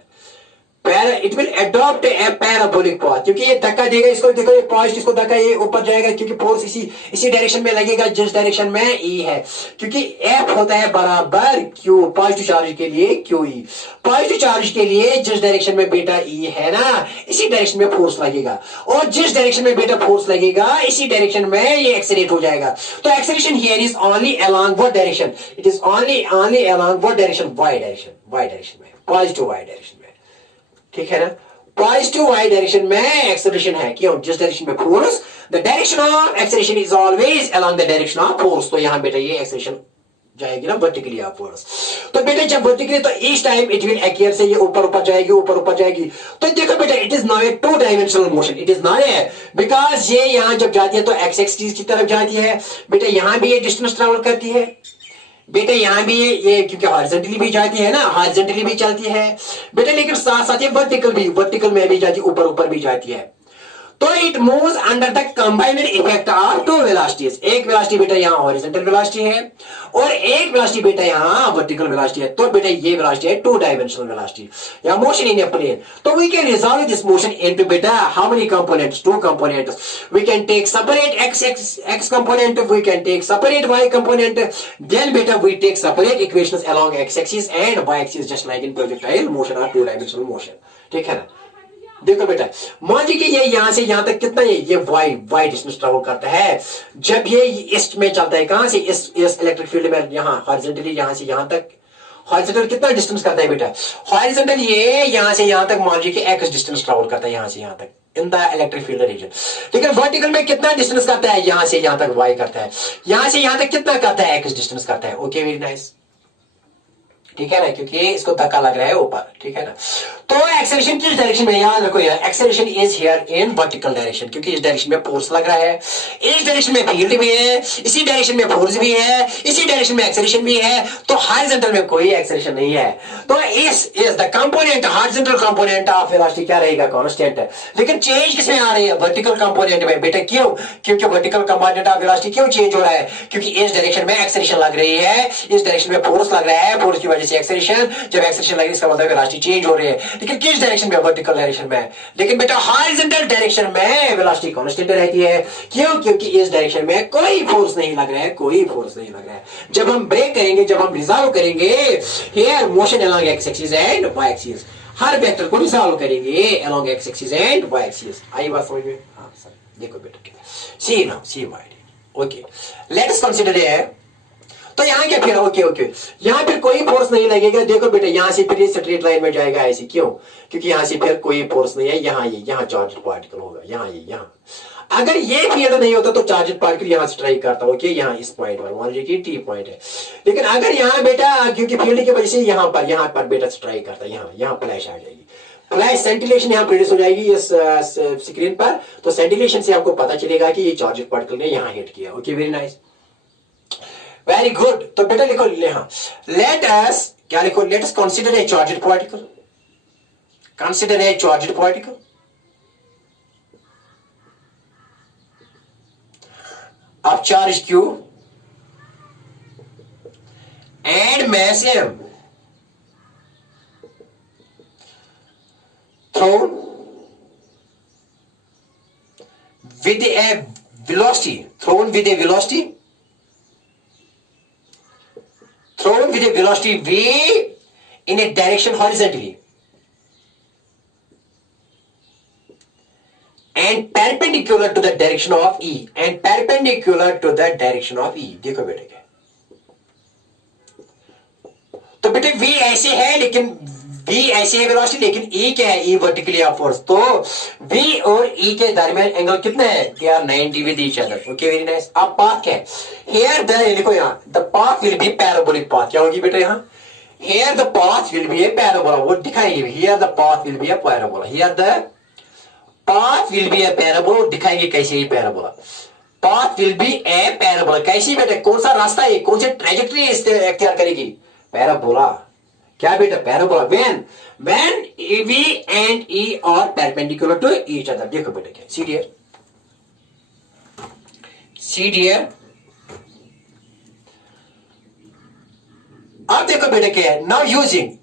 it will adopt a parabolic path, क्योंकि ये धक्का देगा इसको, देखो ये पॉजिटिव इसको धक्का, ये ऊपर जाएगा क्योंकि फोर्स इसी डायरेक्शन में लगेगा जिस डायरेक्शन में ई है, क्योंकि एफ होता है बराबर क्यू, पॉजिटिव चार्ज के लिए क्यू ई, पॉजिटिव चार्ज के लिए जिस डायरेक्शन में बेटा ई है ना इसी डायरेक्शन में फोर्स लगेगा, और जिस डायरेक्शन में बेटा फोर्स लगेगा इसी डायरेक्शन में ये एक्सेलरेट हो जाएगा। तो acceleration here is only along what direction, it is only along what direction, Y direction में, पॉजिटिव वाई डायरेक्शन में, ठीक है ना, पॉजिटिव वाई डायरेक्शन में एक्सेलरेशन है, क्यों, जिस डायरेक्शन में force, the direction of acceleration is always along the direction of force. तो यहां बेटा ये एक्सेलरेशन जाएगी ना वर्टिकली अपवर्ड्स, तो बेटा जब वर्टिकली तो इस टाइम इट विल एक्यर से ये ऊपर जाएगी, ऊपर जाएगी। तो देखो बेटा it is not a two dimensional motion, it is not a, because ये यहां जब जाती है तो एक्स एक्सिस की तरफ जाती है, बेटा यहां भी ये डिस्टेंस ट्रेवल करती है, बेटा यहां भी ये क्योंकि हॉरिजॉन्टली भी जाती है ना, हॉरिजॉन्टली भी चलती है बेटा, लेकिन साथ साथ ये वर्टिकल में भी जाती है, ऊपर भी जाती है। तो it moves under the combined effect of two velocities, एक वेलोसिटी बेटा यहाँ हॉरिजॉन्टल वेलोसिटी है और एक वेलोसिटी बेटा यहाँ वर्टिकल वेलोसिटी है, तो बेटा ये वेलोसिटी है टू डायमेंशनल वेलोसिटी या मोशन इन ए प्लेन। तो we can resolve this motion into बेटा how many components, two components, we can take separate x component, we can take separate y component, then beta we take separate equations along x axis and y axis just like in projectile motion or two dimensional motion, ठीक है ना। देखो बेटा मान लीजिए ये यहां से यहां तक कितना ये वाई डिस्टेंस ट्रेवल करता है, जब ये ईस्ट में चलता है, कहां से इस इलेक्ट्रिक फील्ड में, यहां हॉरिजॉन्टली यहां से यहां तक, हॉरिजॉन्टल कितना डिस्टेंस करता है बेटा, हॉरिजॉन्टल ये यहां से यहां तक मान लीजिए कि x डिस्टेंस ट्रेवल करता है यहां से यहां तक in the electric field region, लेकिन वर्टिकल में कितना डिस्टेंस करता है, यहां से यहां तक y करता है, यहां से यहां तक कितना करता है, x डिस्टेंस करता है। ओके वेरी नाइस, ठीक है ना, क्योंकि इसको धक्का लग रहा है ऊपर, ठीक है ना। तो एक्सेलरेशन किस डायरेक्शन में, याद रखो यार, acceleration is here in vertical direction, क्योंकि इस डायरेक्शन में फोर्स लग रहा है, इस डायरेक्शन में फील्ड भी है, इसी डायरेक्शन में फोर्स भी है, इसी डायरेक्शन में एक्सेलरेशन भी है, तो हॉरिजॉन्टल में कोई एक्सेलरेशन नहीं है। तो is the component, horizontal component of velocity क्या रहेगा, कांस्टेंट है, लेकिन चेंज किसमें आ रही है, वर्टिकल कंपोनेंट में बेटा, क्यों, क्योंकि वर्टिकल कंपोनेंट ऑफ वेलोसिटी क्यों चेंज हो रहा है, क्योंकि इस डायरेक्शन में एक्सेलरेशन लग रही है, इस डायरेक्शन में फोर्स लग रहा है, फोर्स की वजह से एक्सेलरेशन, जब एक्सेलरेशन लगी इसका मतलब वेलोसिटी चेंज हो रही है, लेकिन किस डायरेक्शन में, वर्टिकल डायरेक्शन में, लेकिन बेटा हॉरिजॉन्टल डायरेक्शन में वेलोसिटी कांस्टेंट रहती है, क्यों, क्योंकि इस डायरेक्शन में कोई फोर्स नहीं लग रहा है, कोई फोर्स नहीं लग रहा है। जब हम ब्रेक करेंगे, जब हम रिजॉल्व करेंगे here motion along X axis and Y axis, हर वेक्टर को रिजॉल्व करेंगे along X axis and Y axis. आई बात समझ में, हां सर, देखो बेटा see now see Y, okay let us consider here. तो यहां क्या फिर, ओके यहां फिर कोई फोर्स नहीं लगेगा, देखो बेटा यहां से फिर ये स्ट्रेट लाइन में जाएगा ऐसे, क्यों, क्योंकि यहां से फिर कोई फोर्स नहीं है, यहां चार्ज पार्टिकल होगा, यहां अगर ये फील्ड नहीं होता तो चार्ज पार्टिकल यहां स्ट्राइक करता, ओके यहां इस पॉइंट पर, मान लीजिए टी पॉइंट है, लेकिन अगर यहां बेटा क्योंकि फील्ड की वजह से यहां पर बेटा स्ट्राइक करता है, यहां फ्लैश आ जाएगी, फ्लैश सेंटिलेशन यहां प्रोड्यूस हो जाएगी इस स्क्रीन पर, तो सेंटिलेशन से आपको पता चलेगा कि ये चार्ज पार्टिकल ने यहां हिट किया। Okay very nice, very good. तो बेटा लिखो, लेट अस क्या लिखो, late us consider a charged particle, consider a charged particle of charge q and mass m thrown with a velocity, thrown with a velocity v in a direction horizontally and perpendicular to the direction of E, and perpendicular to the direction of E। देखो बेटे क्या, तो बेटे V ऐसे है, लेकिन V ऐसे है वेलोसिटी, लेकिन E क्या है, E वर्टिकली अपवर्ड्स, तो V और E के दरमियान एंगल कितना है, they are 90 with each other. Okay very nice. अब पाथ क्या है, हियर द लिखो, यहां the path will be parabolic path, क्या होगी बेटा यहां, here the path will be a parabola, वो दिखाएंगे, here the path will be a parabola, here the path will be a parabola, दिखाएंगे कैसे ये parabola, path will be a parabola, कैसी बेटा, कौन सा रास्ता है, कौन सी ट्रेजेक्टरी इख्तियार करेगी, पैराबोला, क्या बेटा parabola, when V and E are perpendicular to each other। देखो बेटा क्या, see dear, अब देखो बेटा क्या है, now using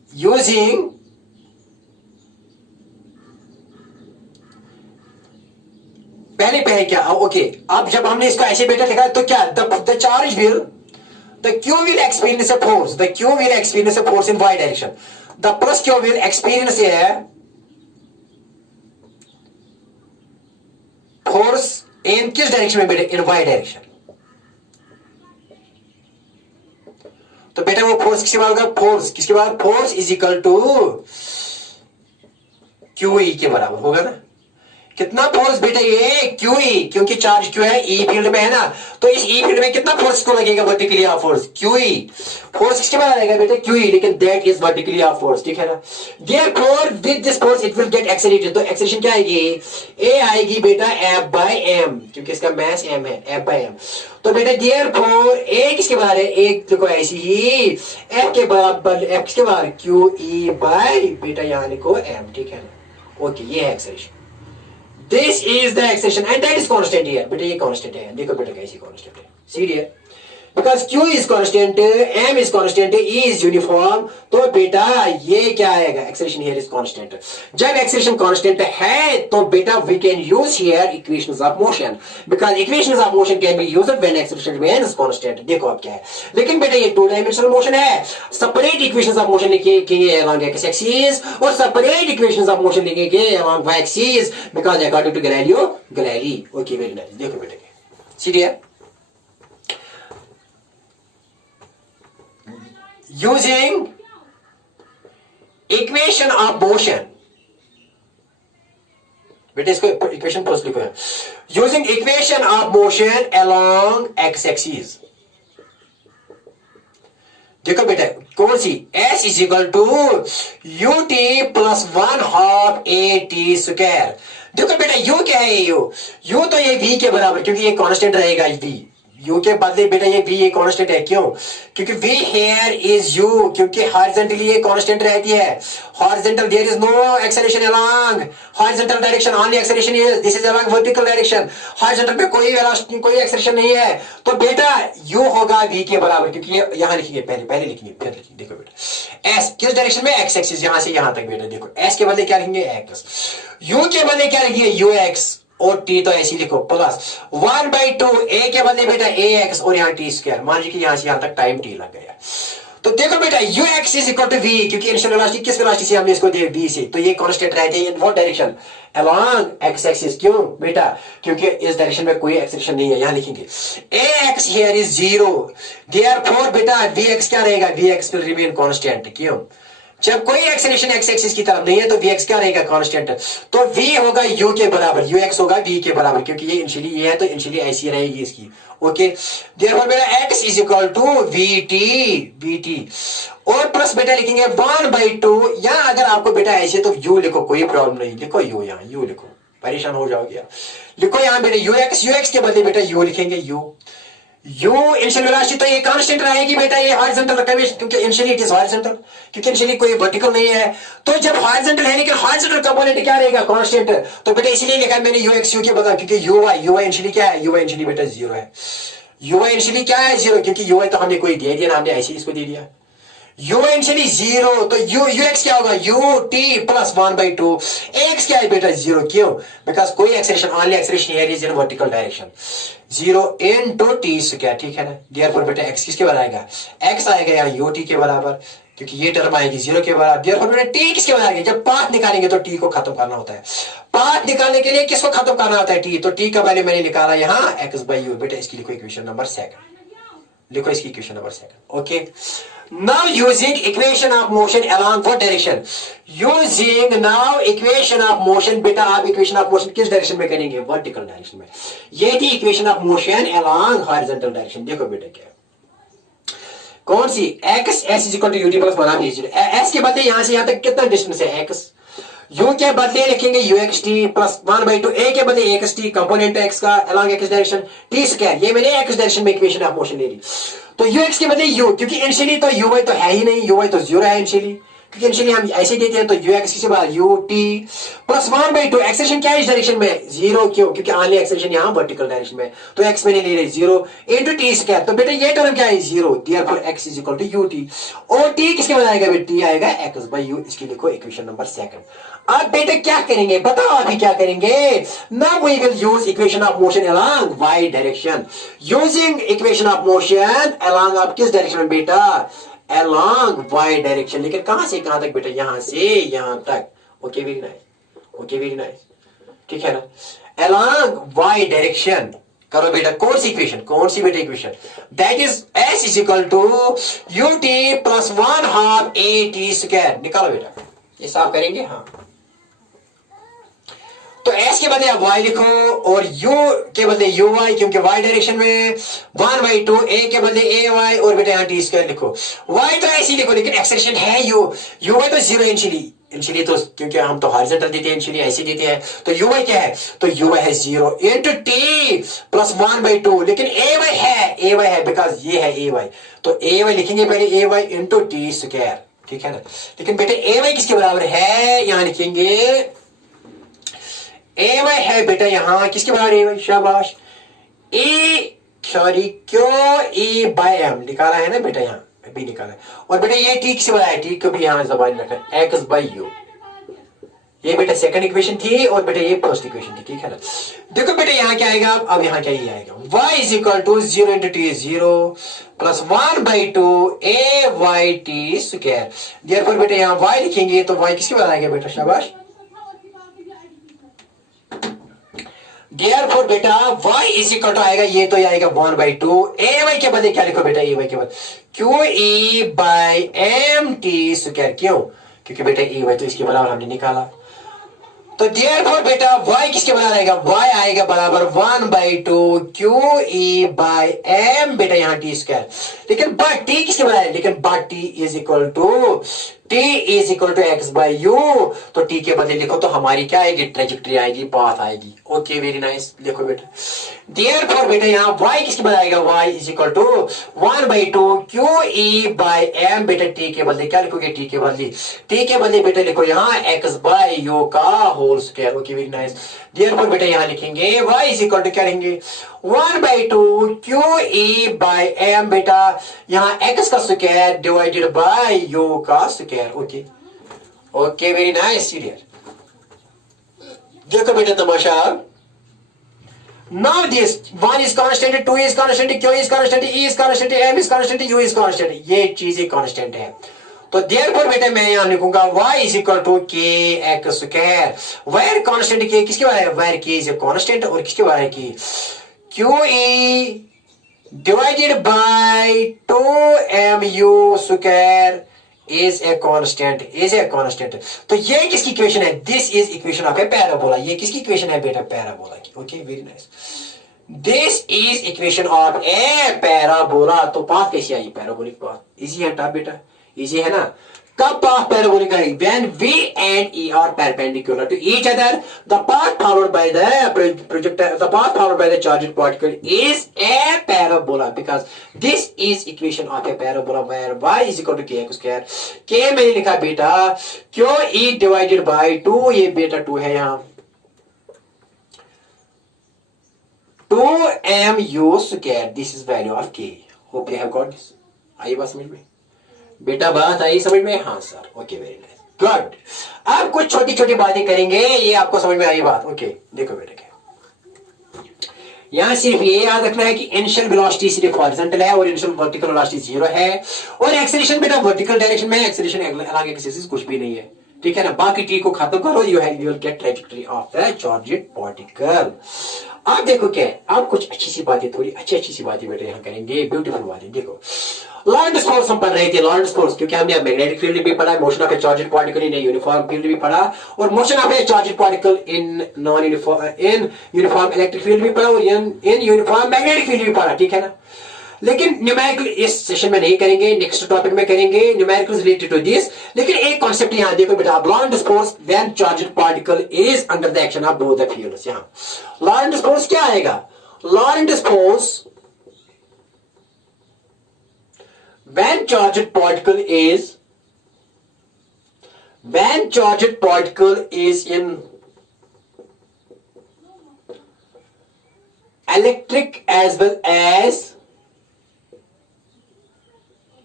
पहले पहले क्या, ओके अब जब हमने इसको ऐसे बेटा लिखा तो क्या, the charge will, the q will experience a force, the q will experience a force in y direction, the plus q will experience a force in किस डायरेक्शन में बेटा, in y डायरेक्शन। तो बेटा वो फोर्स किसके बाद होगा, फोर्स किसके बाद, force is equal to QE के बराबर होगा ना। कितना फोर्स बेटा, ये QE, क्योंकि चार्ज क्यों है, ई फील्ड में है ना, तो इस ई फील्ड में कितना फोर्स को लगेगा, vertically of force QE, force किसके बाद आएगा बेटा, QE, लेकिन that is vertically of force, ठीक है ना। Therefore with this force it will get accelerated, तो एक्सेलरेशन क्या आएगी, ए आएगी बेटा F by m, क्योंकि इसका मास m है, F by m। तो बेटा देयरफॉर ए किसके बराबर है, एक देखो ऐसी ही F के बराबर, F किसके बराबर, QE by बेटा यहाँ लिखो m, ठीक है ना। ओके ये है acceleration, this is the acceleration and that is constant here, बेटा ये कांस्टेंट है, देखो बेटा कैसी कांस्टेंट है, serious, because Q is constant, M is constant, E is uniform, तो बेटा ये क्या आएगा, एक्सेलरेशन हियर इज कांस्टेंट। जब एक्सेलरेशन कांस्टेंट है तो बेटा we can use here equations of motion, because equations of motion can be used when acceleration remains constant. देखो अब क्या है, लेकिन बेटा ये 2 डायमेंशनल मोशन है, सेपरेट इक्वेशंस ऑफ मोशन लिखेंगे अलोंग एक्स एक्सिस और सेपरेट इक्वेशंस ऑफ मोशन लिखेंगे along Y axis, because according to Galileo. Okay very nice, देखो बेटा serious, using equation of motion, बेटे इसको इक्वेशन फर्स्ट लिखो है, using equation of motion along x axis। देखो बेटा कौन सी, s is equal to ut plus 1/2 at square. देखो बेटा u क्या है, u तो ये v के बराबर, क्योंकि ये कांस्टेंट रहेगा v, u के बदले बेटा ये v ये कांस्टेंट है, क्यों, क्योंकि v here is u, क्योंकि हॉरिजॉन्टली ये कांस्टेंट रहती है, horizontal there is no acceleration along horizontal direction, only acceleration is this is along vertical direction, horizontal पे कोई वेलोसिटी कोई एक्सेलरेशन नहीं है, तो बेटा u होगा v के बराबर, क्योंकि ये यहां लिखिए, पहले लिखिए फिर लिखिए। देखो बेटा s किस डायरेक्शन में, x एक्सिस, यहां से यहां तक बेटा, देखो s के बदले क्या लिखेंगे x, u के बदले क्या लिखिए ux, और t तो ऐसी लिखो प्लस 1/2 a के बदले बेटा ax और यहाँ t स्क्वायर, मान लीजिए कि यहां से यहां तक टाइम t लग गया, तो देखो बेटा ux is equal to v, क्योंकि इनिशियल वेलोसिटी किस वेलोसिटी से हमने इसको दिया v से, तो ये कांस्टेंट रहते हैं in what direction, along x axis, क्यों बेटा, क्योंकि इस डायरेक्शन में कोई एक्सेलरेशन नहीं है, यहां लिखेंगे ax हियर इज 0, देयरफॉर बेटा vx क्या रहेगा, vx विल रिमेन कांस्टेंट, क्यों, जब कोई एक्सेलरेशन x एक्सिस की तरफ नहीं है तो vx क्या रहेगा, कांस्टेंट, तो v होगा u के बराबर, ux होगा v के बराबर, क्योंकि ये इनिशियली ये है तो इनिशियली ऐसी रहेगी इसकी। ओके देयरफॉर बेटा x is equal to vt और प्लस बेटा लिखेंगे 1/2, या अगर आपको बेटा ऐसे तो u लिखो, कोई प्रॉब्लम नहीं, लिखो u, यहां u लिखो, परेशान हो जाओगे आप, लिखो यहां बेटा ux के बदले बेटा u लिखेंगे, u इनिशियल वेलोसिटी तो ये कांस्टेंट रहेगी बेटा, ये हॉरिजॉन्टल क्योंकि इनिशियली इट इज हॉरिजॉन्टल, क्योंकि इनिशियली कोई वर्टिकल नहीं है, तो जब हॉरिजॉन्टल है लेकिन हॉरिजॉन्टल कंपोनेंट क्या रहेगा, कांस्टेंट, तो बेटा इसीलिए लिखा मैंने ux u के बदला, क्योंकि uy इनिशियली क्या है, uy इनिशियली बेटा 0 है, uy इनिशियली क्या है 0, क्योंकि uy तो हमने कोई दे दिया ना, हमने ऐसे ही इसको दे दिया, u इनिशियली 0, तो ux क्या होगा, ut प्लस 1/2, x क्या है बेटा 0, क्यों, बिकॉज कोई acceleration, only acceleration here is in vertical direction, 0 into t square, ठीक है ना। देयरफॉर बेटा x किसके बराबर आएगा, x आएगा यहाँ ut के बराबर, क्योंकि ये टर्म आएगी 0 के बराबर। देयरफॉर बेटा t किसके बराबर आएगी, जब पाथ निकालेंगे तो t को खत्म करना होता है, पाथ निकालने के लिए किसको खत्म करना होता है, t, तो t का वैल्यू मैंने निकाला यहाँ x/u, बेटा इसकी लिखो इक्वेशन नंबर 2, लिखो इसकी equation number 2। Okay now using equation of motion along what direction, using now equation of motion, बेटा आप equation of motion किस डायरेक्शन में करेंगे, वर्टिकल डायरेक्शन में, ये थी equation of motion along horizontal direction। देखो बेटा क्या कौन सी, x s is equal to ut plus 1/2, s के बदले यहां से यहां तक कितना डिस्टेंस है x, u के बदले लिखेंगे uxt प्लस 1/2, a के बदले xt कंपोनेंट x का along x direction t square, ये मैंने x डायरेक्शन में इक्वेशन ऑफ मोशन ले ली, तो ux के बदले u, क्योंकि इनिशियली तो uy तो है ही नहीं, uy तो 0 है इनिशियली, क्योंकि इनिशियली हम ऐसे देते हैं, तो यू एक्स किसके बाद यू टी प्लस 1/2। एक्सेलेरेशन क्या है इस डायरेक्शन में, 0, क्यों, क्योंकि आने एक्सेलेरेशन यहाँ वर्टिकल डायरेक्शन में, तो एक्स मैंने ले रही 0 इंटू टी स्क्वायर। तो बेटा ये टर्म क्या है 0, therefore X is equal to U T. और टी किसके बाद आएगा बेटा, टी आएगा एक्स बाई यू। इसकी लिखो इक्वेशन नंबर 2। अब बेटा क्या करेंगे, बताओ अभी क्या करेंगे। Now we will use equation of motion along Y direction. Using equation of motion along आप किस डायरेक्शन में बेटा, अलोंग वाई डायरेक्शन। लेकिन कहां से कहां तक बेटा, यहां से यहां तक। Okay very nice, okay very nice, ठीक है ना। अलोंग वाई डायरेक्शन करो बेटा, कौन सी इक्वेशन, कौन सी बेटा equation, that is S is equal to U T plus 1/2 A T square. निकालो बेटा, ये साफ करेंगे। हाँ, तो s के बदले आप y लिखो और u के बदले uy, क्योंकि y डायरेक्शन में 1/2, a के बदले ay और बेटा यहाँ t स्क्वायर लिखो। y तो ऐसे लिखो, लेकिन एक्सेलेरेशन है uy तो 0 इनिशियली तो, क्योंकि हम तो हॉरिजॉन्टल देते हैं इनिशियली, ऐसे देते हैं, तो uy क्या है, तो uy है 0 इंटू t प्लस 1/2। लेकिन ay है बिकॉज ये है ay, तो ay लिखेंगे पहले ay इंटू टी स्क्वायर, ठीक है ना। लेकिन बेटे ay किसके बराबर है, यहां लिखेंगे ए वाई है बेटा, यहां किसके बराबर ए वाई, शाबाश, ए सॉरी क्यों, ए बाय एम निकाला है ना बेटा, यहां भी निकाला है। और बेटा ये टी किसके बराबर है, टी को भी यहां जबान रखा है, एक्स बाई यू। ये बेटा सेकंड इक्वेशन थी और बेटा ये फर्स्ट इक्वेशन थी, ठीक है ना। देखो बेटा यहां क्या आएगा, अब यहां क्या ये आएगा, y is equal to 0 into T 0 plus 1/2 A Y T square. Therefore बेटा यहां y लिखेंगे तो y किसके बराबर आएगा बेटा, शाबाश। Therefore बेटा y इज इक्वल टू आएगा, ये तो आएगा 1/2 ए वाई के बदले क्या लिखो बेटा, ए वाई के बदले Q E by M T square. क्यों, क्योंकि बेटा ए वाई तो इसके बराबर हमने निकाला, तो therefore बेटा y किसके बराबर आएगा, y आएगा बराबर 1/2 क्यू ई बाई एम बेटा यहाँ टी स्क्वायर। लेकिन बट टी किसके बराबर है, लेकिन but T is equal to X by U. तो टी के बदले लिखो तो हमारी क्या आएगी, ट्रेजेक्टरी आएगी, पाथ आएगी। ओके वेरी नाइस, लिखो बेटा देयरफॉर बेटा यहाँ y किसके बदले आएगा, y is equal to 1/2 Q E by M बेटा टी के बदले क्या लिखोगे, टी के बदले बेटा लिखो यहाँ एक्स बाई यू का whole square. Okay very nice, therefore बेटा यहाँ लिखेंगे y इज इक्वल टू क्या लिखेंगे 1/2 क्यू ई बाई एम बेटा यहाँ x का स्क्वायर डिवाइडेड बाई यू का square. Okay okay very nice सीरियर। देखो बेटा तमाशा, now this 1 is constant, 2 is constant, q is constant, e is constant, m is constant, u is constant, ये चीजें कांस्टेंट है। तो देयरफॉर बेटा मैं यहां लिखूंगा y इज इक्वल टू के एक्स स्क्वायर, वेयर कांस्टेंट के किसके बारे है, वेयर के इज ए कांस्टेंट और किसके बारे है कि Q E divided by 2mu square is a constant। तो ये किसकी इक्वेशन है, this is equation of A parabola. ये किसकी इक्वेशन है बेटा, पैराबोला की। Okay very nice, this is equation of A parabola. तो पाथ कैसी आई, पैराबोलिक पाथ इजी है टॉप बेटा, इजी है ना। कब पाथ पैराबोलिक है, when v and e are perpendicular to each other, the path followed by the charged particle is a parabola, because this is equation of a parabola where y is equal to kx square। k मैंने लिखा बेटा क्यों e divided by 2, ये बेटा 2 है यहाँ 2mu square, this is value of k। hope you have got this। आई बात समझ में बेटा, बात आई समझ में, हाँ sir, okay very nice, good. अब कुछ छोटी छोटी बातें करेंगे, ये आपको समझ में आई बात। ओके देखो बेटा क्या, यहां सिर्फ ये याद रखना है कि इनिशियल वेलोसिटी सिर्फ हॉरिजॉन्टल है और इनिशियल वर्टिकल वेलोसिटी 0 है, और एक्सेलरेशन बेटा वर्टिकल डायरेक्शन में, एक्सेलरेशन अलग एक्सिस कुछ भी नहीं है, ठीक है ना। बाकी टी को खत्म करो, you will get trajectory of the charged particle. अब देखो क्या है, अब कुछ अच्छी सी बातें, थोड़ी अच्छी सी बातें बेटा यहाँ करेंगे, ब्यूटीफुल बातें। देखो लॉरेंट्ज फोर्स हम पढ़ रहे थे, लॉरेंट्ज फोर्स क्योंकि हमने मैग्नेटिक फील्ड भी पढ़ा, motion of A charged particle in uniform field भी पढ़ा, और motion of A charged particle in non uniform electric field भी पढ़ा, और इन यूनिफॉर्म मैग्नेटिक फील्ड भी पढ़ा, ठीक है ना। लेकिन न्यूमेरिकल इस सेशन में नहीं करेंगे, नेक्स्ट टॉपिक में करेंगे न्यूमेरिकल रिलेटेड टू दिस। लेकिन एक कॉन्सेप्ट यहां देखो बेटा, Lorentz force when charged particle is under the action of both the fields. यहां लॉरेंट्ज फोर्स क्या आएगा, Lorentz force when charged particle is when charged particle is in electric as well as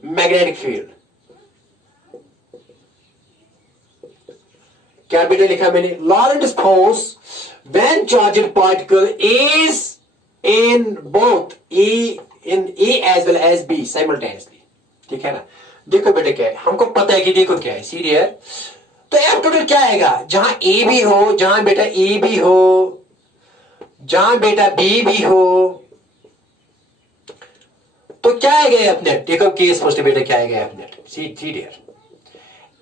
magnetic field. क्या बेटा लिखा मैंने? Lorentz force when charged particle is in both E as well as B simultaneously. ठीक है ना? देखो बेटा क्या है, हमको पता है कि देखो क्या है, सीरियर तो F टोटल क्या आएगा? जहां A भी हो, जहां बेटा A भी हो, जहां बेटा B भी हो, तो क्या आएगा एफ नेट? देखो केस फर्स्ट बेटा क्या आएगा एफ नेट? सीरियर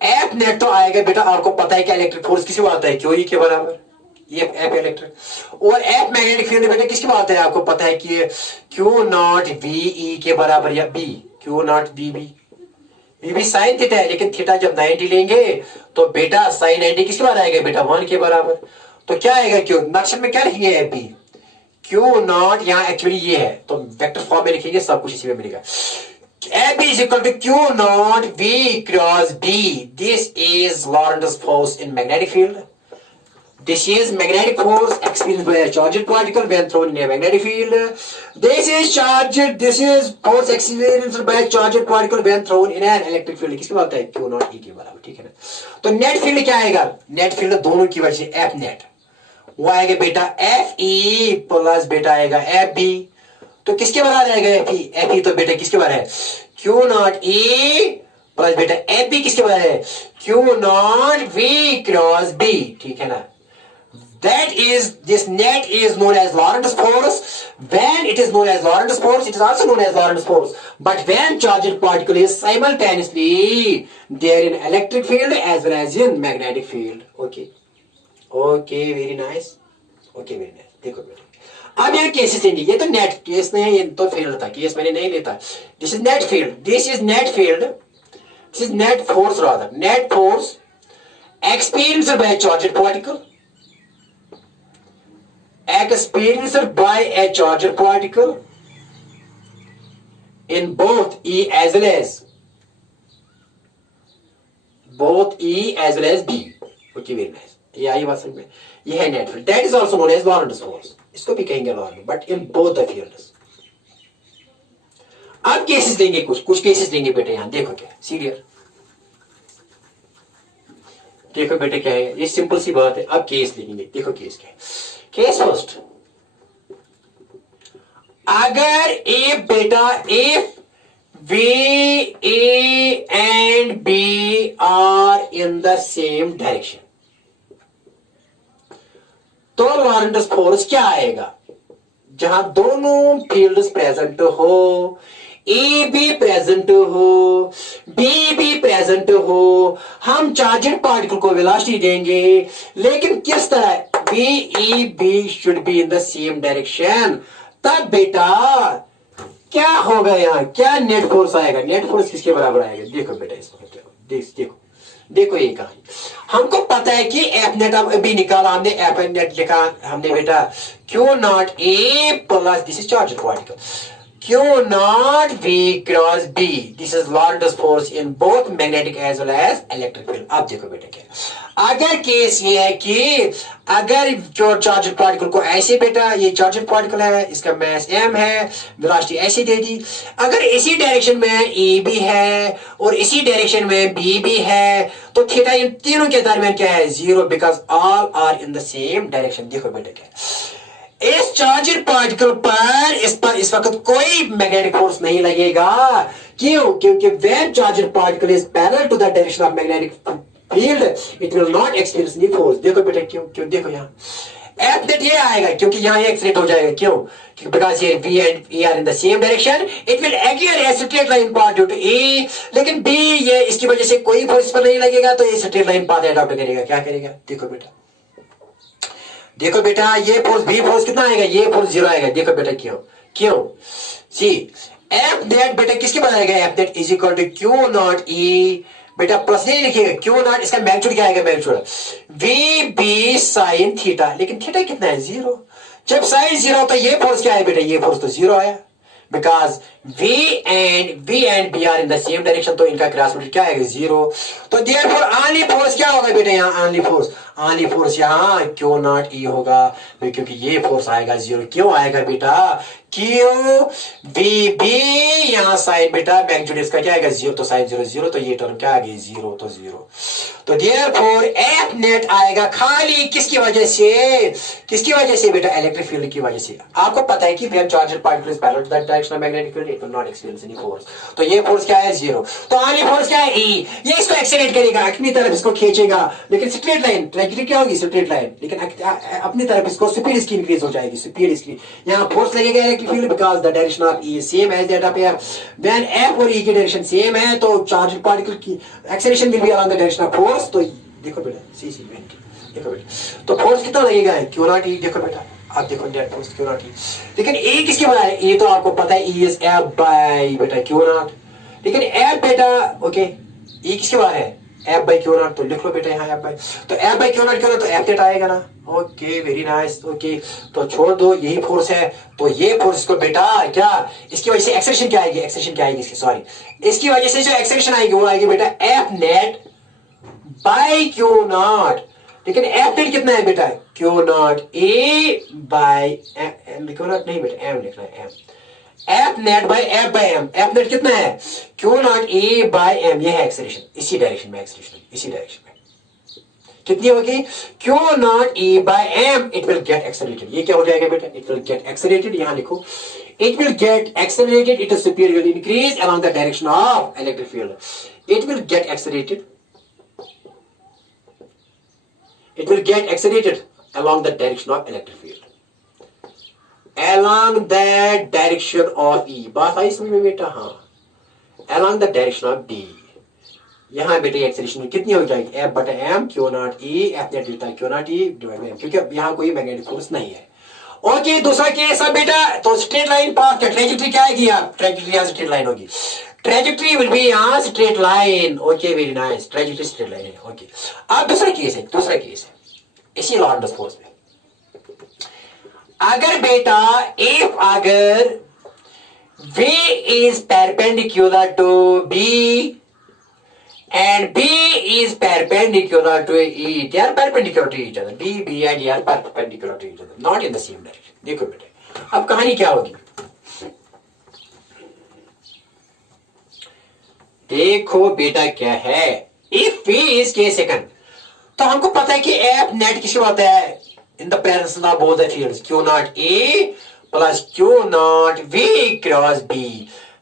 एफ नेट तो आएगा बेटा, आपको पता है कि इलेक्ट्रिक फोर्स किसी बात है क्यू ई के बराबर, ये एफ इलेक्ट्रिक, और एफ मैग्नेटिक फील्ड बेटा किसकी बात है? आपको पता है कि क्यू नॉट वी ई के बराबर, या बी क्यू नॉट बी भी साइन थीटा है, लेकिन थीटा जब 90 लेंगे तो बेटा साइन 90 किसके बराबर आएगा बेटा? 1 के बराबर। तो क्या आएगा? क्यू नक्शे में क्या लिखेंगे? एफ बी क्यू नॉट, यहाँ एक्चुअली ये है तो वेक्टर फॉर्म में लिखेंगे, सब कुछ इसी में मिलेगा। F B is equal to q not v cross B. This is Lorentz force in magnetic field. This is magnetic force experienced by a charged particle when thrown in a magnetic field. This is force experienced by a charged particle when thrown in an electric field. किसकी बात है? Q नॉट E के बराबर, ठीक है ना? तो नेट फील्ड क्या आएगा? नेट फील्ड दोनों की वजह से F नेट वो आएगा बेटा F E प्लस बेटा आएगा F B. तो किसके बराबर आएगा F E? F E तो बेटा किसके बराबर है? Q नॉट E प्लस बेटा F B किसके बराबर है? Q not V cross B, ठीक है ना? That is, this net is known as Lorentz force. When it is known as Lorentz force, it is also known as Lorentz force. But when charged particle is simultaneously there in electric field as well as in magnetic field. Okay. Okay, very nice. Okay, very nice. देखो बेटा, अब यहाँ केसेस लेंगे. ये तो नेट केस नहीं, ये तो फील्ड था, केस मैंने नहीं लेता. This is net field. This is net field. This is net force rather. Net force experienced by a charged particle. Experienced by a charged particle in both E as well as B. Okay, very nice. ये आई बात समझ में? ये है net field. That is also known as Lorentz force. इसको भी कहेंगे Lorentz, but in both the fields. अब केसेस देंगे, कुछ केसेस देंगे बेटे. यहां देखो क्या सीरियर, देखो बेटे क्या है, ये सिंपल सी बात है. अब केस लिखेंगे. देखो केस क्या है. केस फर्स्ट, अगर ए बेटा if V A and B are in the same direction, तो लॉरेंट्ज़ फोर्स क्या आएगा? जहां दोनों फील्ड्स प्रेजेंट हो, ए भी प्रेजेंट हो, बी भी प्रेजेंट हो, हम चार्जड पार्टिकल को वेलोसिटी देंगे, लेकिन किस तरह? B E B should be in the same direction. तब बेटा क्या होगा? यहाँ क्या नेट फोर्स आएगा? नेट फोर्स किसके बराबर आएगा? देखो बेटा इसमें देखो ये कहानी. हमको पता है कि एफ नेट अब अभी निकाला हमने, एफ नेट लिखा हमने बेटा Q not a plus this is charge particle Q naught V cross B. This is Lorentz force in both magnetic as well as electric field. अब देखो बेटा क्या, अगर केस ये है कि अगर जो चार्जड पार्टिकल को ऐसे बेटा, ये चार्जड पार्टिकल है, इसका मास m है, वेलोसिटी ऐसी दे दी, अगर इसी डायरेक्शन में E भी है और इसी डायरेक्शन में B भी है, तो थीटा इन तीनों के दरमियान क्या है? 0, because all are in the same direction. देखो बेटा क्या, इस चार्जड पार्टिकल पर इस वक्त कोई मैग्नेटिक फोर्स नहीं लगेगा. क्यों? क्योंकि when charged particle is parallel to the direction of magnetic field, it will not experience any force. देखो बेटा क्यों देखो यहाँ एफ नेट ये आएगा क्योंकि यहाँ ये एक्सलेट हो जाएगा. क्यों? बिकॉज ये V and E are in the same direction, it will adhere a straight line path due to E. लेकिन B ये इसकी वजह से कोई फोर्स पर नहीं लगेगा, तो ये स्ट्रेट लाइन पाथ अडॉप्ट करेगा. क्या करेगा? देखो बेटा ये फोर्स बी फोर्स कितना आएगा? ये फोर्स 0 आएगा. देखो बेटा क्यों सी एफ नेट बेटा किसके बनाएगा? F net is equal to q not E बेटा प्लस नहीं लिखिएगा, क्यू नॉट इसका मैग्नीट्यूड क्या आएगा? Magnitude V B sine theta. लेकिन थीटा कितना है? 0. जब साइन 0 तो ये फोर्स क्या है बेटा? ये फोर्स तो 0 आया. Because V and B are in the same direction, तो इनका क्रॉस प्रोडक्ट क्या आएगा 0। तो देयरफॉर ओनली फोर्स क्या होगा बेटा यहाँ, ओनली फोर्स यहाँ Q नॉट E होगा, क्योंकि ये फोर्स आएगा 0। क्यों आएगा बेटा, QVB यहाँ साइन बेटा मैग्नीट्यूड इसका क्या आएगा 0, तो साइन 0 0, तो ये टर्म क्या आ गई 0, तो 0। तो देयरफॉर F नेट आएगा खाली किसकी वजह से बेटा, इलेक्ट्रिक फील्ड की वजह से। आपको पता है कि when charged particle is parallel to that direction of magnetic field it will not experience any force. तो ये फोर्स क्या है 0। तो ओनली फोर्स क्या है E, ये इसको एक्सेलरेट करेगा, अपनी तरफ इसको खींचेगा, लेकिन स्ट्रेट लाइन, ट्रैजेक्टरी क्या होगी स्ट्रेट लाइन, लेकिन अपनी तरफ इसको स्पीड इसकी इंक्रीज हो जाएगी, स्पीड इसकी। यहाँ फोर्स लगेगा electric field because the direction of E same as that of F। When F और E की डायरेक्शन सेम है तो चार्जड पार्टिकल की acceleration will be along the direction of force. तो देखो बेटा देखो बेटा, तो फोर्स कितना लगेगा Q नॉट E। देखो बेटा आप देखो net force Q not E, लेकिन E किसके बराबर है, E तो आपको पता है E इज F बाय बेटा Q नॉट, लेकिन F बेटा ओके E किसके बराबर है F बाय Q नॉट। तो लिख लो बेटा यहाँ F बाय, तो F बाय Q नॉट क्यों ना, तो F नेट आएगा ना। ओके वेरी नाइस, ओके तो छोड़ दो, यही फोर्स है। तो ये फोर्स को बेटा क्या, इसकी वजह से एक्सेलरेशन क्या आएगी, इसकी सॉरी इसकी वजह से जो एक्सेलरेशन आएगी वो आएगी बेटा F net by Q naught. लेकिन F नेट कितना है बेटा Q not A by M, Q naught नहीं बेटा M लिखना है, F net by F by M। F net कितना है Q not A by M, ये है एक्सेलरेशन, इसी डायरेक्शन में कितनी होगी Q not A by M, it will get accelerated. ये क्या हो जाएगा बेटा, इट विल गेट एक्सेलरेटेड, यहां लिखो it will get accelerated, it is superior increase along the direction of electric field, it will get accelerated, it will get accelerated along the direction of electric field, along the direction of E। बात आई समझ में बेटा, हाँ along the direction of D। यहां बेटा एक्सेलरेशन कितनी हो जाएगी F बटा M Q not E, F net देता है Q not E divide by M, क्योंकि यहां कोई मैग्नेटिक फोर्स नहीं है। ओके दूसरा केस है बेटा, तो स्ट्रेट लाइन पाथ का ट्रैजेक्टरी क्या आएगी, आप ट्रैजेक्टरी यहां स्ट्रेट लाइन होगी, ट्रैजेक्टरी विल बी यहां straight line. Okay very nice, trajectory straight line है। ओके अब दूसरा केस है इसी लॉरेंट्ज फोर्स में, अगर बेटा इफ अगर V is perpendicular to B and B is perpendicular to E, they are perpendicular to each other, B and E are perpendicular to each other, not in the same direction। देखो बेटा अब कहानी क्या होगी, देखो बेटा क्या है, if V is K second, तो हमको पता है कि F नेट किसके होता है in the presence of both the fields Q not A plus Q not V cross B।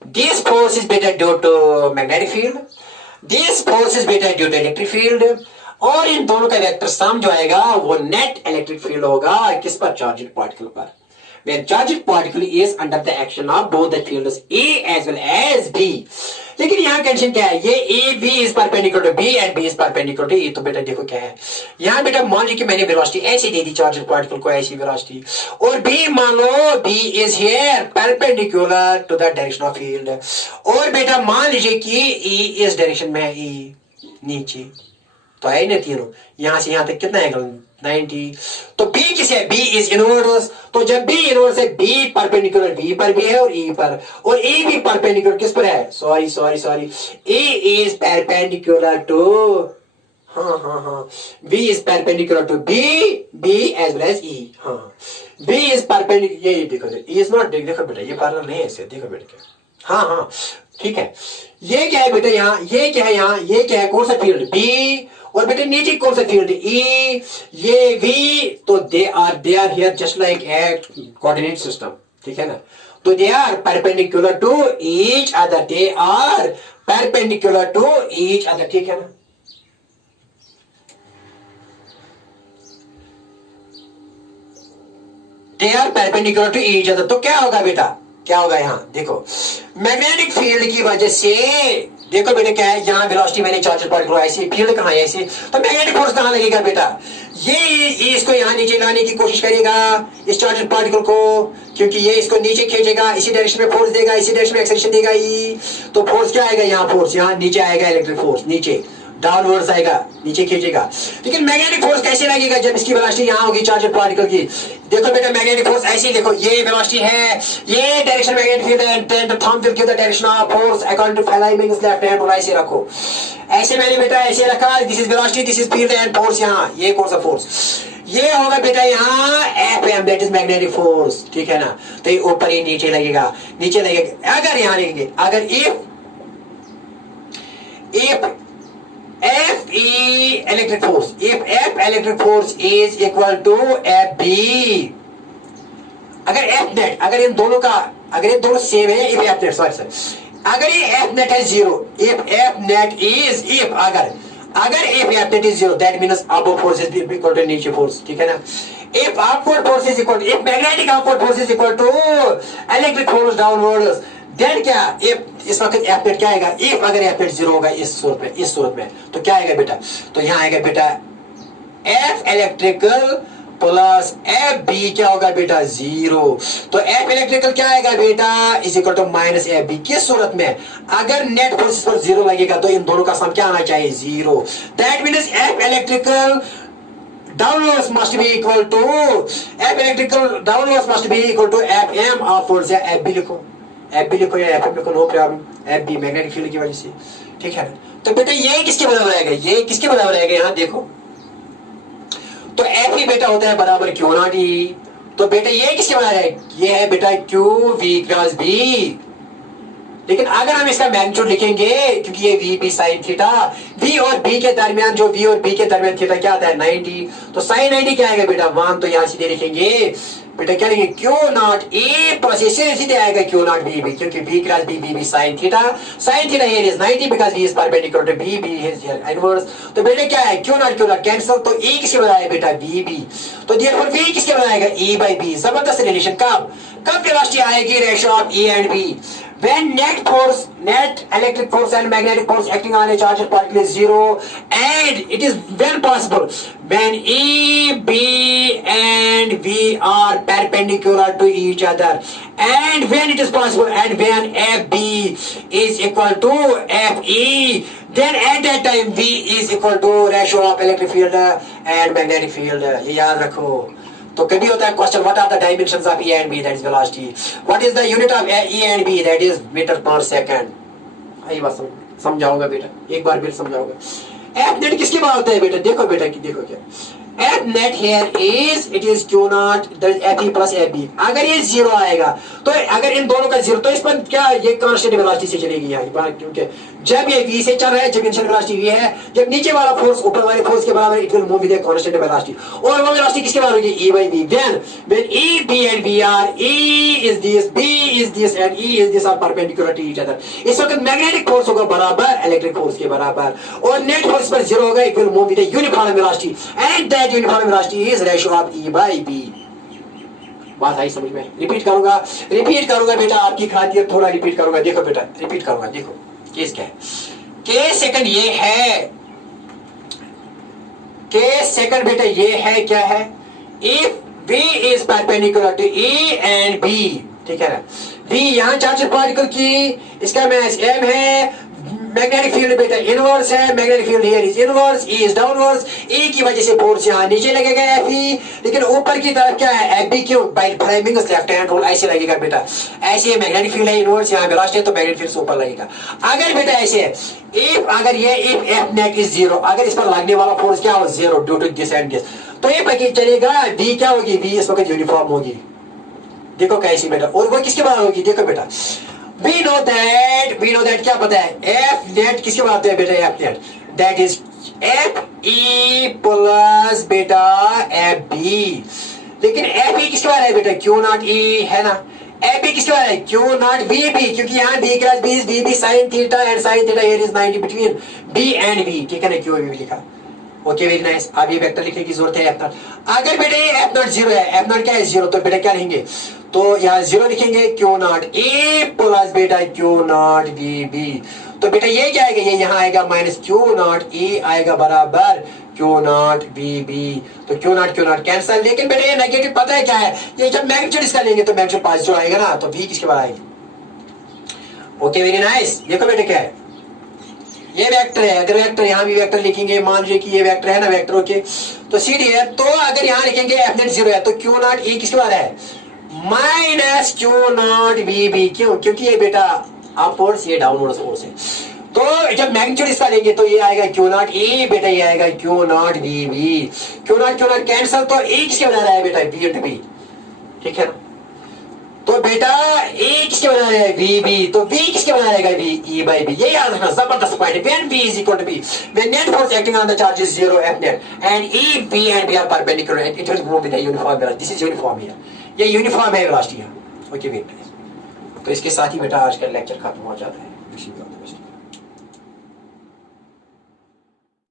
This force is बेटा due to magnetic field, this force is बेटा ड्यू टू इलेक्ट्रिक फील्ड, और इन दोनों का वेक्टर सम जो आएगा वो नेट इलेक्ट्रिक फील्ड होगा किस पर, चार्जड पार्टिकल पर। When charged particle is under the action of both the fields A as well as B। लेकिन यहाँ कंडीशन क्या है, ये A B is perpendicular to B and B is perpendicular to E। तो बेटा देखो क्या है, यहाँ बेटा मान लीजिए कि मैंने वेलोसिटी ऐसी दे दी चार्जड पार्टिकल को, ऐसी वेलोसिटी, और B मान लो B is here perpendicular to the direction of field, और बेटा मान लीजिए कि E इस डायरेक्शन में है, E नीचे, तो है ना तीनों, यहां से यहां तक कितना एंगल 90। तो B किसे है, B इज इनवर्स, तो जब B इनवर्स है B परपेंडिकुलर B पर भी है और E पर, और E भी परपेंडिकुलर किस पर है, sorry E is perpendicular to B is perpendicular to B as well as E। B is perpendicular, ये देखो E is not, देखो बेटा ये पैरेलल नहीं है इससे, देखो बेटा क्या, हाँ ठीक है, ये क्या है बेटा यहाँ, ये क्या है यहाँ, ये क्या है कौन सा फील्ड B, और बेटे नीचे कौन सा फील्ड E, ये V, तो they are here just like a coordinate system, ठीक है ना। तो they are perpendicular to each other, they are perpendicular to each other, ठीक है ना। They are perpendicular to each other, तो क्या होगा बेटा, क्या होगा यहाँ देखो, मैग्नेटिक फील्ड की वजह से देखो बेटा क्या है, यहाँ वेलोसिटी मैंने चार्जड पार्टिकल ऐसे, फील्ड कहाँ है ऐसे, तो मैग्नेटिक फोर्स कहाँ लगेगा बेटा, ये इसको यहाँ नीचे लाने की कोशिश करेगा इस चार्जड पार्टिकल को, क्योंकि ये इसको नीचे खींचेगा, इसी डायरेक्शन में फोर्स देगा, इसी डायरेक्शन में एक्सेलरेशन देगा E, तो फोर्स क्या आएगा यहाँ, फोर्स यहाँ नीचे आएगा, इलेक्ट्रिक फोर्स नीचे, डाउनवर्ड्स आएगा, नीचे खींचेगा। लेकिन मैग्नेटिक फोर्स कैसे लगेगा जब इसकी वेलोसिटी यहाँ होगी चार्जड पार्टिकल की? देखो बेटा मैग्नेटिक फोर्स ऐसे लिखो, ये वेलोसिटी है, ये डायरेक्शन मैग्नेटिक फील्ड है, and the thumb will give the direction of force according to Fleming's left hand rule. ऐसे रखो, ऐसे मैंने बेटा ऐसे रखा, this is velocity, this is field and force, यहाँ ये कौन सा फोर्स, ये होगा बेटा यहाँ Fm, that is magnetic force, ठीक है ना। तो ये ऊपर ही नीचे लगेगा, नीचे लगेगा। अगर यहाँ लिखेंगे, अगर if Fe electric force, if F electric force is equal to Fb, अगर F net, अगर इन दोनों का, अगर ये दोनों सेम है, if F net, सॉरी, अगर ये F net है 0, if F net is, if अगर if F net is 0, that means upward force is equal to नीचे force, ठीक है ना। If upward force is equal to, if magnetic upward force is equal to electric force downwards, then क्या, इस वक्त F net क्या आएगा, if अगर F net 0 होगा इस सूरत में तो क्या आएगा बेटा, तो यहाँ आएगा बेटा F इलेक्ट्रिकल प्लस Fb क्या होगा बेटा 0। तो F इलेक्ट्रिकल क्या आएगा बेटा is equal to minus Fb, किस सूरत में, अगर नेट फोर्स पर 0 लगेगा तो इन दोनों का सम क्या आना चाहिए 0। That means F electrical downwards must be equal to, F electrical downwards must be equal to Fm upwards, या Fb लिखो, Fb लिखो या Fm लिखो, no problem, Fb magnetic field की वजह से, ठीक है ना। तो बेटा ये किसके बराबर आएगा, ये किसके बराबर आएगा, यहाँ देखो, तो F ही बेटा होता है बराबर Q नॉट E। तो बेटा ये किसके बराबर है, ये है बेटा Q V क्रॉस B। लेकिन अगर हम इसका मैग्नीट्यूड लिखेंगे, क्योंकि ये V B sine theta, V और B के दरमियान, जो V और B के दरमियान थीटा क्या आता है 90, तो साइन 90 क्या आएगा बेटा 1, तो यहाँ सीधे लिखेंगे बेटा क्या लिखेंगे Q नॉट A प्लस इससे सीधे आएगा Q नॉट B B, क्योंकि V cross B B sine theta here is 90 because V is perpendicular to B, B is here inverse। तो बेटा क्या है Q नॉट कैंसिल, तो E किसके बनाया बेटा V B, तो therefore V किसके बनाएगा E by B। जबरदस्त रिलेशन, कब वेलोसिटी आएगी ratio of E and B, when net electric force and magnetic force acting on a charged particle is 0, and it is when possible when E, B and V are perpendicular to each other, and when it is possible and when FB is equal to FE, then at that time V is equal to ratio of electric field and magnetic field। ये याद रखो। तो कभी होता है question, what are the dimensions of E and B, that is velocity, what is the unit of E and B, that is metre per second. यही बात समझाऊंगा बेटा, एक बार फिर समझाऊंगा। F net किसके बाद होता है बेटा, देखो बेटा कि देखो क्या, F net here is, it is Q naught, that is Fe plus Fb। अगर ये 0 आएगा, तो अगर इन दोनों का 0, तो इस पर क्या ये कांस्टेंट वेलोसिटी से चलेगी यहाँ, क्योंकि जब ये V से चल रहा है, जब इनिशियल वेलोसिटी V है, जब नीचे वाला फोर्स ऊपर वाले फोर्स के बराबर, it will move with constant velocity, और वो वेलोसिटी किसके बराबर होगी E by B। Then when E, B and V are, E is this, B is this and E is this are perpendicular to each other, इस वक्त मैग्नेटिक फोर्स होगा बराबर इलेक्ट्रिक फोर्स के बराबर, और नेट फोर्स पर 0 होगा, it will move with uniform velocity, and that uniform velocity is ratio of E by B। बात आई समझ में? रिपीट करूंगा बेटा आपकी खातिर, थोड़ा रिपीट करूंगा, देखो बेटा रिपीट करूंगा, देखो केस क्या है, केस सेकंड ये है, केस सेकंड बेटा ये है, क्या है, if B is perpendicular to E and B, ठीक है ना, B यहाँ चार्जड पार्टिकल की, इसका मास M है, मैग्नेटिक फील्ड बेटा इनवर्स है, magnetic field here is inverse, E is downwards, E की वजह से फोर्स यहाँ नीचे लगेगा Fe, लेकिन ऊपर की तरफ क्या है Fb, क्यों, by Fleming's left hand rule ऐसे लगेगा बेटा, ऐसे मैग्नेटिक फील्ड है इनवर्स, यहाँ वेलोसिटी है तो मैग्नेटिक फील्ड ऊपर लगेगा। अगर बेटा ऐसे है, अगर ये F net is 0, अगर इस पर लगने वाला फोर्स क्या हो 0 due to this and this, तो ये पक्की चलेगा, V क्या होगी, V इस वक्त यूनिफॉर्म होगी, देखो कैसी बेटा, और वो किसके बाद होगी, देखो बेटा we know that क्या पता है, F net किसके बाद होता है बेटा, F net that is Fe plus बेटा Fb, लेकिन Fe किसके बाद है बेटा, Q नॉट E है ना, Fb किसके बाद है, Q नॉट Vb, क्योंकि यहाँ B cross B is Vb sin theta, and sin theta here is 90 between B and V, ठीक है ना, Q भी लिखा, ओके वेरी नाइस। अब ये वेक्टर लिखने की जरूरत है F नॉट, अगर बेटा ये F नॉट 0 है, F नॉट क्या है 0, तो बेटा क्या लिखेंगे, तो यहाँ 0 लिखेंगे, Q नॉट A प्लस बेटा Q नॉट VB, तो बेटा ये क्या आएगा, ये यहाँ आएगा माइनस Q नॉट A आएगा बराबर Q नॉट VB, तो Q नॉट कैंसिल, लेकिन बेटा ये नेगेटिव पता है क्या है, ये जब मैग्नीट्यूड इसका लेंगे तो मैग्नीट्यूड पॉजिटिव आएगा ना, तो V किसके बाद आएगी, ओके वेरी नाइस। देखो बेटा क्या है, ये वेक्टर है, अगर वेक्टर यहाँ भी वेक्टर लिखेंगे, मान लीजिए कि ये वेक्टर है ना, वेक्टर ओके, तो सी डी है, तो अगर यहाँ लिखेंगे एफ नेट 0 है तो क्यू नॉट ई किसके बारे है, minus Q not V B, क्यों, क्योंकि ये बेटा अपवर्ड्स ये डाउनवर्ड्स फोर्स है। तो जब मैग्नीट्यूड इसका लेंगे तो ये आएगा क्यू नॉट ई, बेटा ये आएगा Q not V B, Q not cancel, तो ई किसके बना रहा है बेटा, बी इंटू बी, ठीक है ना। तो बेटा ए किसके बना रहा है, वी बी, तो बी किसके बना रहेगा, बी ई बाई बी, ये याद रखना जबरदस्त पॉइंट है। When B is equal to B, when net force acting on the charge is 0 F net and E B and B are perpendicular and it will move with a uniform velocity, this is uniform here, ये यूनिफॉर्म है वेलोसिटी, ओके वेट। तो इसके साथ ही बेटा आज का लेक्चर खत्म हो जाता है।